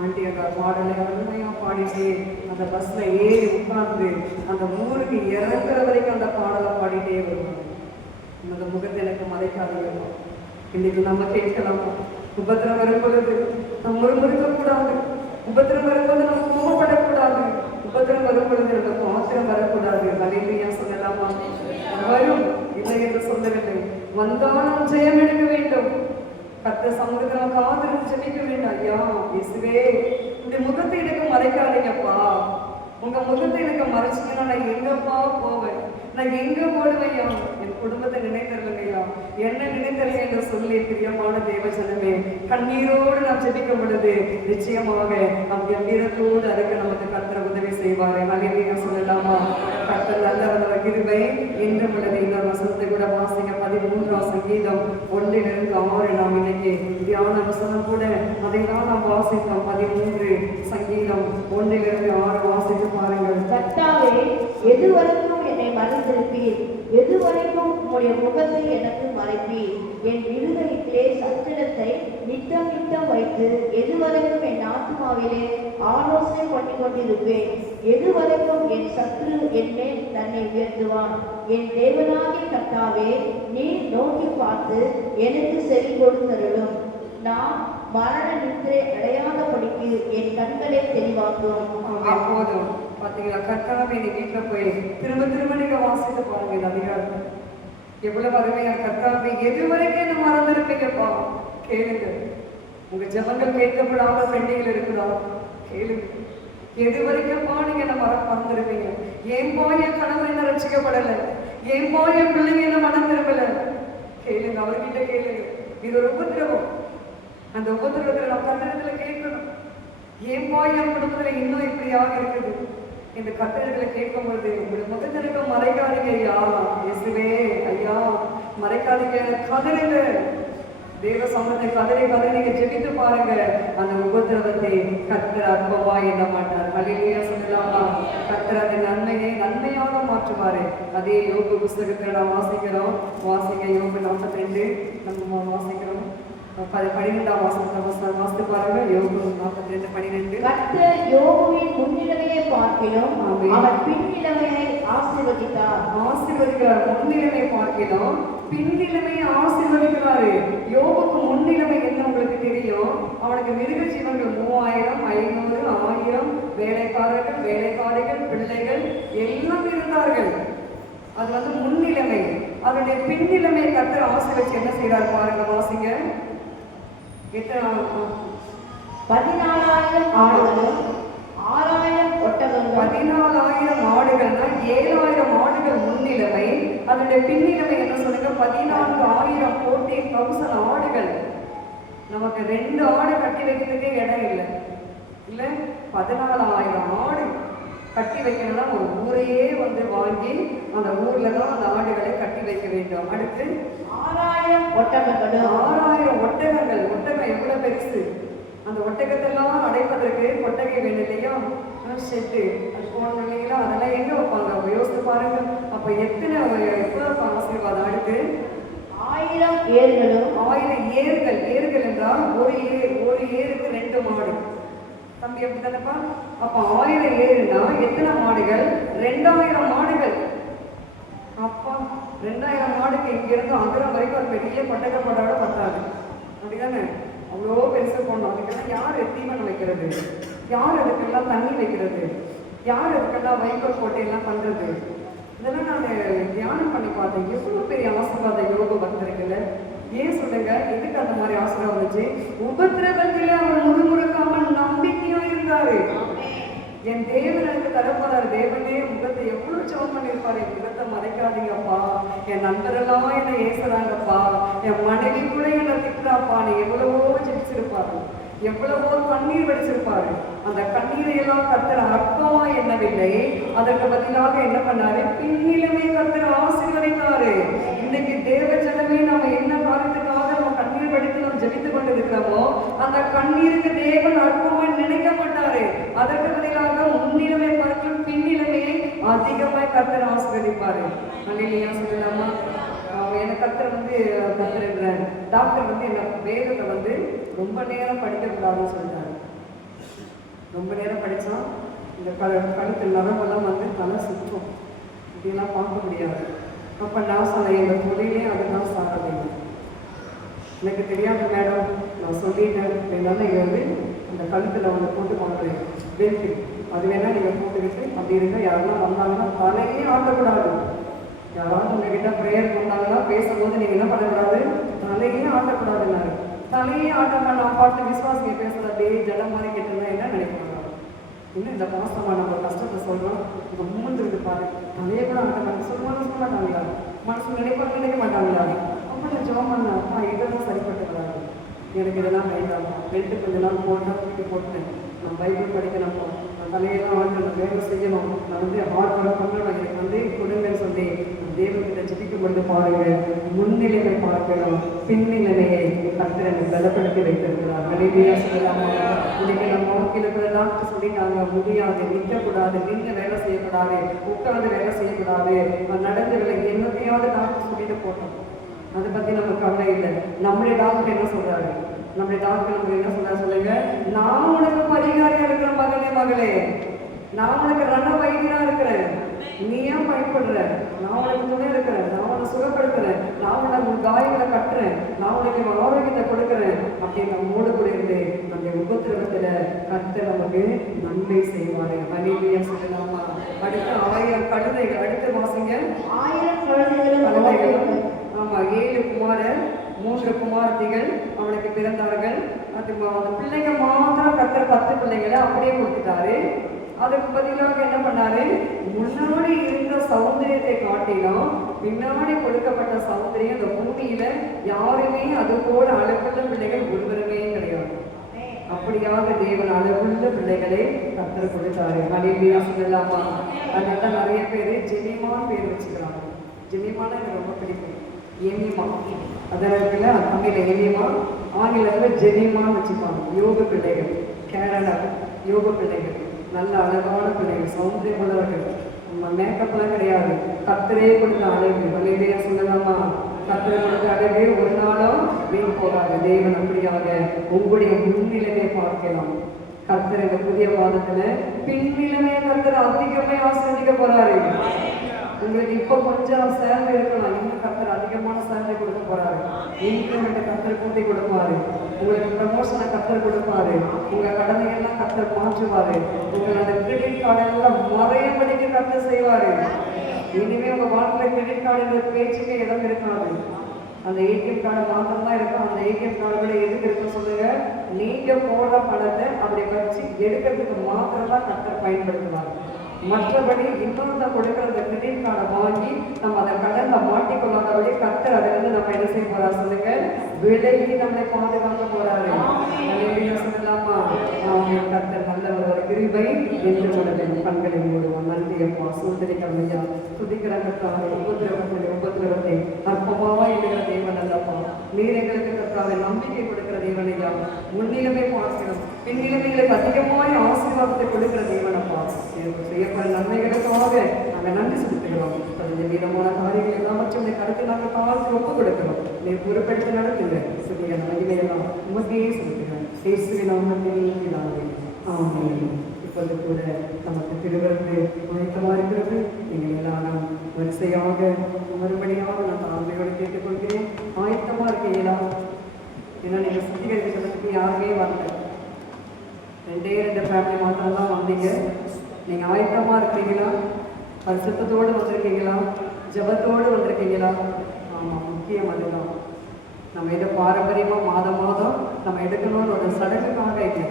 ஆண்டி அந்த பாடலை அருமையாக பாடிட்டே அந்த பஸ்ஸில் ஏறி உட்கார்ந்து அந்த ஊருக்கு இறங்குற வரைக்கும் அந்த பாடலை பாடிட்டே வருவாங்க. அந்த முகத்தை எனக்கு மறைக்காதீங்க. இன்னைக்கு நம்ம கேட்கலாமா? உபத்திரம் வரும் பொழுது நம்ம முறுமுறுக்கக்கூடாது. உபத்திரம் வரும்போது நம்ம கோபப்படக்கூடாது. உபத்திரம் வரும் பொழுது நம்ம பாத்திரம் வரக்கூடாது. ஹல்லேலூயா சொல்லலாமா? வரும், இல்லை என்று சொல்லவில்லை. வந்தாலும் ஜெயம் எடுக்க வேண்டும். கர்த்தர் சமூகத்தில் நம்ம காத்திருந்து ஜெபிக்க வேண்டாம். ஐயா இயேசுவே, இந்த முகத்தை எனக்கு மறைக்காதீங்கப்பா. உங்க முகத்தை எனக்கு மறைச்சிங்கன்னா நான் எங்கப்பா போவேன்? நான் எங்க போடுவையா? என் குடும்பத்தை நினைத்தருங்கய்யா, என்ன நினைத்தருங்க என்று சொல்லி பிரியமான தேவஜனமே, கண்ணீரோடு நாம் ஜெபிக்கும் பொழுது நிச்சயமாக நம் கம்பீரத்தோடு அதுக்கு நமக்கு கர்த்தர் உதவி செய்வாரு. ஹல்லேலூயா சொல்லலாமா? கர்த்தர் நல்லவர், கிருபை என்றும் உள்ளது. இன்னொரு வசனத்தை கூட வாசிங்க. 13ஆம் சங்கீதம் 1-6 நாம் இன்னைக்கு தியான வசனம் கூட அதை தான் நாம் வாசித்தோம். 13 சங்கீதம் 1-6 வாசித்து பாருங்கள். கர்த்தாவே, எதுவரைக்கும் என்னை மறைந்திருப்பீர்? எதுவரைக்கும் உம்முடைய முகத்தை எனக்கு மறைப்பீர்? என் இருதயத்திலே சத்திரத்தை நித்தம் நித்தம் வைத்து எதுவரைக்கும் என் ஆத்மாவிலே ஆலோசனை பண்ணி கொண்டிருப்பேன்? எதுவரைக்கும் என் சத்துரு என்மேல் தன்னை உயர்த்துவான்? என் தேவனாகிய கர்த்தாவே, நீ நோக்கி பார்த்து எனக்கு செவி கொடுத்தருளும். நான் மரண நித்திரை அடையாதபடிக்கு என் கண்களை தெளிவாக்கும். போதும் பாத்தீங்களா? கர்த்தாவே, நீ வீட்டுல போய் திரும்ப திரும்ப நீங்க வாசித்து பாருங்க. இந்த அதிகாரம் எவ்வளவு அருமையா. கர்த்தாவே, எது வரைக்கும் என்ன மறந்துருப்பீங்கப்பா? கேளுங்க. உங்க ஜெபங்கள் கேட்கப்படாமல் பெண்ணிகள் இருக்குதா? கேளுங்க. எது வரைக்கும்ப்பா நீங்க என்ன மறந்துருப்பீங்க? ஏன்பா என் கணவர் என்ன ரட்சிக்கப்படல? ஏன்பா என் பிள்ளைங்க என்ன மனம் திரும்பல? கேளுங்க, அவர்கிட்ட கேளுங்க. இது ஒரு உபத்திரவம். அந்த உபத்திரவத்துல நம்ம கர்த்தரிடத்துல கேட்கணும். ஏன்பா என் குடும்பத்துல இன்னும் இப்படியாக இருக்குது? இந்த கர்த்தர்களை கேட்கும் பொழுது உங்களுடைய முகத்திற்கு மறைக்காதீங்க. ஐயா இயேசுவே, ஐயா மறைக்காதீங்க, கதறுங்க. தேவ சமூகத்தை கதறி நீங்க ஜெபித்து பாருங்க. அந்த உபத்திரவத்தை கர்த்தர் அற்பமா எண்ண மாட்டார். ஹல்லேலூயா சொல்லலாமா? கர்த்தர் அந்த நன்மையை நன்மையாக மாற்றுவாரு. அதே யோபு புஸ்தகத்தில் நாம் வாசிக்கிறோம். வாசிங்க, யோபு 42 நம்ம வாசிக்கிறோம். 12ஆம் வசனத்தை வாசித்து பாருங்க. யோபு 42:12. கர்த்தர் யோபுவின் முன்னிலைமையை பார்க்கிலும் அவன் பின்னிலைமையை ஆசீர்வதித்தார். ஆசீர்வதிக்கிறார். முன்னிலைமையை பார்க்கிலும் பின்னிலைமையை ஆசீர்வதிக்கிறாரு. யோபுக்கு முன்னிலைமை என்ன உங்களுக்கு தெரியும்? அவனுக்கு மிருக ஜீவன்கள் 3000, 500, 1000 வேலைக்காரர்கள், வேலைக்காரிகள், பிள்ளைகள் எல்லாம் இருந்தார்கள். அது வந்து முன்னிலைமை. அதனுடைய பின்னிலைமை கர்த்தர் ஆசீர்வதிச்சு என்ன செய்யறாரு பாருங்க, வாசிங்க. 14,000 ஆடுகளும் 6,000 ஒட்டகங்களும். 14,000 ஆடுகள்னா 7,000 ஆடுகள் முன்னிலைமை. அதனுடைய பின்னிலைமை என்ன சொல்லுங்க? 14,000 14,000 ஆடுகள். நமக்கு 2 ஆடு கட்டி வைக்கிறதுக்கே இடம் இல்லை. இல்ல 14,000 ஆடு கட்டி வைக்கணும்னா ஒரு ஊரையே வந்து வாங்கி அந்த ஊர்ல தான் அந்த ஆடுகளை கட்டி வைக்க வேண்டும். அடுத்து 6,000 ஒட்டகங்களும். 6,000 ஒட்டகங்கள். ஒட்டகம் எவ்வளவு பெருசு! அந்த ஒட்டகத்தெல்லாம் அடைப்பதற்கு கொட்டகை வேணும் இல்லையா? ஷெட்டு அது போடணும் இல்லைங்களா? அதெல்லாம் எங்க வைப்பாங்க? யோசித்து பாருங்க. அப்ப எத்தனை எவ்வளவு ஆசீர்வாதம்! அடுத்து 1000 ஏர்களும். 1000 ஏர்கள். ஏர்கள் என்றால் ஒரு ஏருக்கு 2 மாடு. தம்பி அப்படி தானப்பா? அப்ப 1000 ஏருன்னா எத்தனை மாடுகள்? 2000 மாடுகள். அப்பா 2000 மாடுக்கு இங்கிருந்து அகரம் வரைக்கும் ஒரு பெரிய கொட்டகப்படாட பத்தாது. அப்படிதானே? அவ்வளோ பெருசு போடணும். அதுக்கெல்லாம் யார் தீவனம் வைக்கிறது? யார் அதுக்கெல்லாம் தண்ணி வைக்கிறது? யார் அதுக்கெல்லாம் வைக்கோல் போட்டு எல்லாம் பண்றது? இதெல்லாம் நான் தியானம் பண்ணி பார்த்தேன். எவ்வளவு பெரிய ஆசீர்வாதம் யோக பக்தர்கள. ஏன் சொல்லுங்க, எதுக்கு அந்த மாதிரி ஆசீர்வாதம் வந்துச்சு? உபத்திரவத்தில் அவர் முறுமுறுக்காமல் நம்பிக்கையா இருந்தாரு. என் தேவன் எனக்கு தரப்போறாரு. தேவனே முகத்தை எவ்வளவு ஜெபம் பண்ணியிருப்பாரு. என் முகத்தை மறைக்காதீங்கப்பா. என் நண்பரெல்லாம் என்னை ஏசுறாங்கப்பா. என் மனைவி கூட என்னை திட்டுறாப்பா. நீ எவ்வளவோ ஜெபிச்சிருப்பாரு. எவ்வளவோ கண்ணீர் வடிச்சிருப்பாரு. அந்த கண்ணீரை எல்லாம் கர்த்தர் அற்பமா எண்ணவில்லை. அதற்கு பதிலாக என்ன பண்ணாரு? பின்னிலுமே கர்த்தர் ஆசீர்வதித்தாரு. இன்னைக்கு தேவ ஜனமே நம்ம என்ன காரணத்துக்காக நம்ம கண்ணீர் வடித்து நம்ம ஜெபித்துக் கொண்டிருக்கிறோமோ அந்த கண்ணீருக்கு தேவன் அற்பமா நினைக்க மாட்டாரு. அதற்கு பதிலாக முன்னிலைமை பார்த்து பின்னிலைமையை அதிகமாய் கர்த்தர் ஆசீர்வதிப்பாரு. அல்லேலூயா சொல்லலாமா? எனக்கு கர்த்தர் வந்து கர்த்தர் டாக்டர் வந்து என்ன வேதத்தை வந்து ரொம்ப நேரம் படிக்கக்கூடாதுன்னு சொல்லிட்டாரு. ரொம்ப நேரம் படித்தா இந்த கழுத்து நரம்பெல்லாம் வந்து தலை சுற்றும், இப்படியெல்லாம் பார்க்க முடியாது. அப்போ நான் சொன்னேன், எங்கள் தொழிலே அதுதான் சாப்பிடுங்க. எனக்கு தெரியாத மேடம், நான் சொல்லிட்டேன் அப்படின்னாலும் நீங்கள் வந்து அந்த கழுத்தில் வந்து போட்டு பார்க்குறேன் வெல்ஃபி, அது வேணால் நீங்கள் போட்டுக்கிட்டு அப்படி இருக்க. யாரெல்லாம் வந்தாங்கன்னா தலையே ஆட்டக்கூடாது. யாராவது உங்ககிட்ட ப்ரேயர் பண்ணாங்கன்னா பேசும்போது நீங்கள் என்ன பண்ணக்கூடாது, தலையே ஆட்டக்கூடாதுன்னாரு. தலையே ஆட்டாம நான் பார்த்து விசுவாசியை பேசுறது அப்படியே ஜடம் மாதிரி கேட்டிருந்தா என்ன நினைப்பாங்க? இன்னும் இந்த மாசமா நம்ம கஷ்டத்தை சொல்றோம், இந்த மூன்று இருக்கு பாரு, தலையே கூட ஆட்டமாட்டாங்க. சொல்லுவாங்க சொல்ல மாட்டாங்களா? மனசு நினைக்க மாட்டாங்களா? அப்போ நான் ஜோம் பண்ண அப்பா இதெல்லாம் சரிப்பட்டுக்கிறாரு, எனக்கு இதெல்லாம் வேண்டாம். பெல்ட்டு கொஞ்ச நாள் போட்டால் தூக்கி போட்டேன். நான் பைபிள் படிக்கணும், நான் தலையெல்லாம் ஆட்டணும், வேலை செய்யணும், நான் வந்து ஹார்ட் ஒர்க் பண்ணணும், எனக்கு வந்து கொடுங்கன்னு சொல்லி தேவன்கிட்ட ஜெபிக்கும் பொழுது பாருங்க, முன்னிலைமை பார்க்கணும், பின்னிலைமையை கர்த்தர் எனக்கு பலப்படுத்தி வைத்திருக்கிறார். அல்லேலூயா சொல்லலாமா? இன்னைக்கு நம்ம வாழ்க்கையில டாக்டர் சொல்லிட்டாங்க, முடியாது, நிற்கக்கூடாது, நின்று வேலை செய்யக்கூடாது, உட்கார்ந்து வேலை செய்யக்கூடாது, நடந்து வேலை என்னத்தையாவது டாக்டர் சொல்லிட்டு போட்டோம். அதை பத்தி நமக்கு கவலை இல்லை. நம்முடைய டாக்டர் என்ன சொல்றாரு? நம்முடைய டாக்டர் நமக்கு என்ன சொல்றாரு சொல்லுங்க? நான் உனக்கு பரிகாரியா இருக்கிற மகனே, மகளே, நான் உனக்கு ரண வைத்தியரா இருக்கிறேன், நீ ஏன் பயப்படுற? நான் உனக்கு துணை இருக்கிறேன், நான் உன்னை சுகப்படுத்துறேன், நான் உனக்கு உன் காயங்களை கட்டுறேன், நான் உனக்கு ஆரோக்கியத்தை கொடுக்குறேன் அப்படின்னு நம்மோடு கூட இருந்து அந்த உபத்திரவத்துல கர்த்தர் நமக்கு நன்மை செய்வாரு. அல்லேலூயா சொல்லலாமா? அடுத்து 1000 கழுதைகள். அடுத்து வாசிங்க. 1000 கழுதைகள். ஆமா, 7 குமாரர் 3 குமாரத்திகள் அவனுக்கு பிறந்தார்கள். அது அந்த பிள்ளைங்க மாத்திரம் கர்த்தர் 10 பிள்ளைங்களை அப்படியே கொடுத்துட்டாரு. அதுக்கு பதிலாக என்ன பண்ணாரு? முன்னாடி இருந்த சௌந்தரியத்தை காட்டிலும் பின்னாடி கொடுக்கப்பட்ட சௌந்தரியம் இந்த பூமியில யாருமே அது போல அழகுள்ள பிள்ளைகள் ஒருவருமே கிடையாது. அப்படியாக தேவன் அழகுள்ள பிள்ளைகளை கர்த்தர் கொடுத்தாரு. அல்லேலூயா சொல்லலாமா? அதனால நிறைய பேர் ஜெனிமான் பேர் வச்சுக்கிறாங்க. ஜெனிமான எனக்கு ரொம்ப பிடிக்கும். எமிமா அதற்குல தமிழ்ல எமிமா, ஆங்கிலத்தில் ஜெனிமான்னு வச்சுப்பாங்க. யோக பிள்ளைகள், கேரளா யோக பிள்ளைகள், நல்ல அழகான பிள்ளைகள், சௌந்தரிய உள்ளவர்கள். நம்ம மேக்கப்லாம் கிடையாது, கர்த்தரே கொடுத்த அழகு. அல்லேலூயா சொல்லலாமா? கர்த்தரை கொடுத்த அழகு ஒரு நாளும் வீண் போகாது. தேவன் அப்படியாக உங்களுடைய முன்னிலைமை பார்க்கலாம். கர்த்தர் இந்த புதிய மாதத்துல பின்னிலைமை கர்த்தர் அதிகமே ஆசிர்வதிக்க போறாரு. உங்களுக்கு இப்ப கொஞ்சம் சேலரி இருக்கலாம், இன்னும் கர்த்தர் அதிகமான சேலரி கொடுக்க போறாரு. இன்கிரிமெண்ட் கர்த்தர் கூட்டி கொடுப்பாரு. உங்களுக்கு ப்ரமோஷனை கர்த்தர் கொடுப்பாரு. உங்க கடமையெல்லாம் கர்த்தர் மாற்றுவாரு. உங்களோட கிரெடிட் கார்டு எல்லாம் மறையபடிக்கு கர்த்தர் செய்வாரு. இனிமே உங்க வாழ்க்கையில கிரெடிட் கார்டு பேச்சுக்கே இடம் இருக்காது. அந்த ஏடிஎம் கார்டு மாத்திரம் தான் இருக்கும். அந்த ஏடிஎம் கார்டுல எதுக்கு இருக்கு சொல்லுங்க? நீங்க போடுற பணத்தை அப்படி வச்சு எடுக்கிறதுக்கு மாத்திரம் தான் கர்த்தர் பயன்படுத்துவாங்க. மற்றபடி இன்னொருத்த கொடுக்கிற அந்த கிரெடிட் கார்டை வாங்கி நம்ம அதை கடன்ல மாட்டிக்கொள்ளாதபடி கர்த்தர் அதிலிருந்து நம்ம என்ன செய்ய போறா சொல்லுங்க? விலகி நம்மளை பாதுகாக்க போறாரு. சொல்லலாமா? கர்த்தர் நல்ல ஒரு கிருபை என்று உடனே கண்களை மூடுவோம். நன்றி அப்பா, சூழ்நிலையா துதிக்கிறதற்காக உபத்திரவத்தை அற்பமாக இருக்கிற தேவன் அல்லப்பா. நீர் எங்களுக்கு கர்த்தாவை நம்பிக்கை கொடுக்கிற தேவனையா, முன்னிலைமை பார்க்கிறோம், பின்னிலைமைகளுக்கு அதிகமாய் ஆசீர்வாதத்தை கொடுக்கிற தேவனப்பா. செய்யப்பட நன்மைகளுக்காக நாங்கள் நன்றி செலுத்துகிறோம். அதில் வீரமான காரியங்கள் எல்லாவற்றும் கருத்து நாங்கள் பார்த்து ஒப்புக் கொடுக்கிறோம். நீ பொறுப்பெடுத்து நடத்துங்க. சிறிய மகிமையெல்லாம் உமக்கே செலுத்துகிறோம். இயேசுவின் நாமத்தில் ஆமென். இப்போது கூட நமக்கு திருவருக்கு ஆயத்தமாக இருக்கிறது. நீங்கள் எல்லாரும் வரிசையாக மறுபடியாக நான் தாழ்மையோடு கேட்டுக்கொள்கிறேன். ஆயத்தமாக இருக்கீங்களா? ஏன்னா நீங்கள் சுத்திகரிக்கிறதுக்கு யாருமே வரல, 2 ஃபேமிலி மாத்திரம் தான் வந்தீங்க. நீங்கள் ஆயத்தமாக இருக்கீங்களா? பரிசுத்தத்தோடு வந்திருக்கீங்களா? ஜபத்தோடு வந்திருக்கீங்களா? ஆமாம், முக்கியம் அதுதான். நம்ம இதை பாரம்பரியமாக மாதம் மாதம் நம்ம எடுக்கணும்னு ஒரு சடங்குக்காக இல்லை.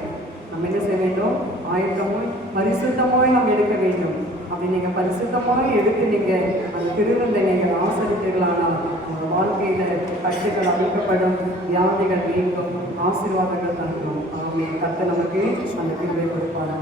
நம்ம என்ன செய்ய வேண்டும்? ஆயத்தமாய் பரிசுத்தமாய் நாம் எடுக்க வேண்டும். அப்படி நீங்கள் பரிசுத்தமாக எடுத்து நீங்கள் அந்த திருவிழந்தை நீங்கள் ஆசரித்தீர்களானால் உங்கள் வாழ்க்கையில் கட்டுகள் அமைக்கப்படும், வியாதிகள் நீங்கும், ஆசீர்வாதங்கள் தரும். ஆமே. கர்த்தர் நமக்கு அந்த கிருபை கொடுப்பார்.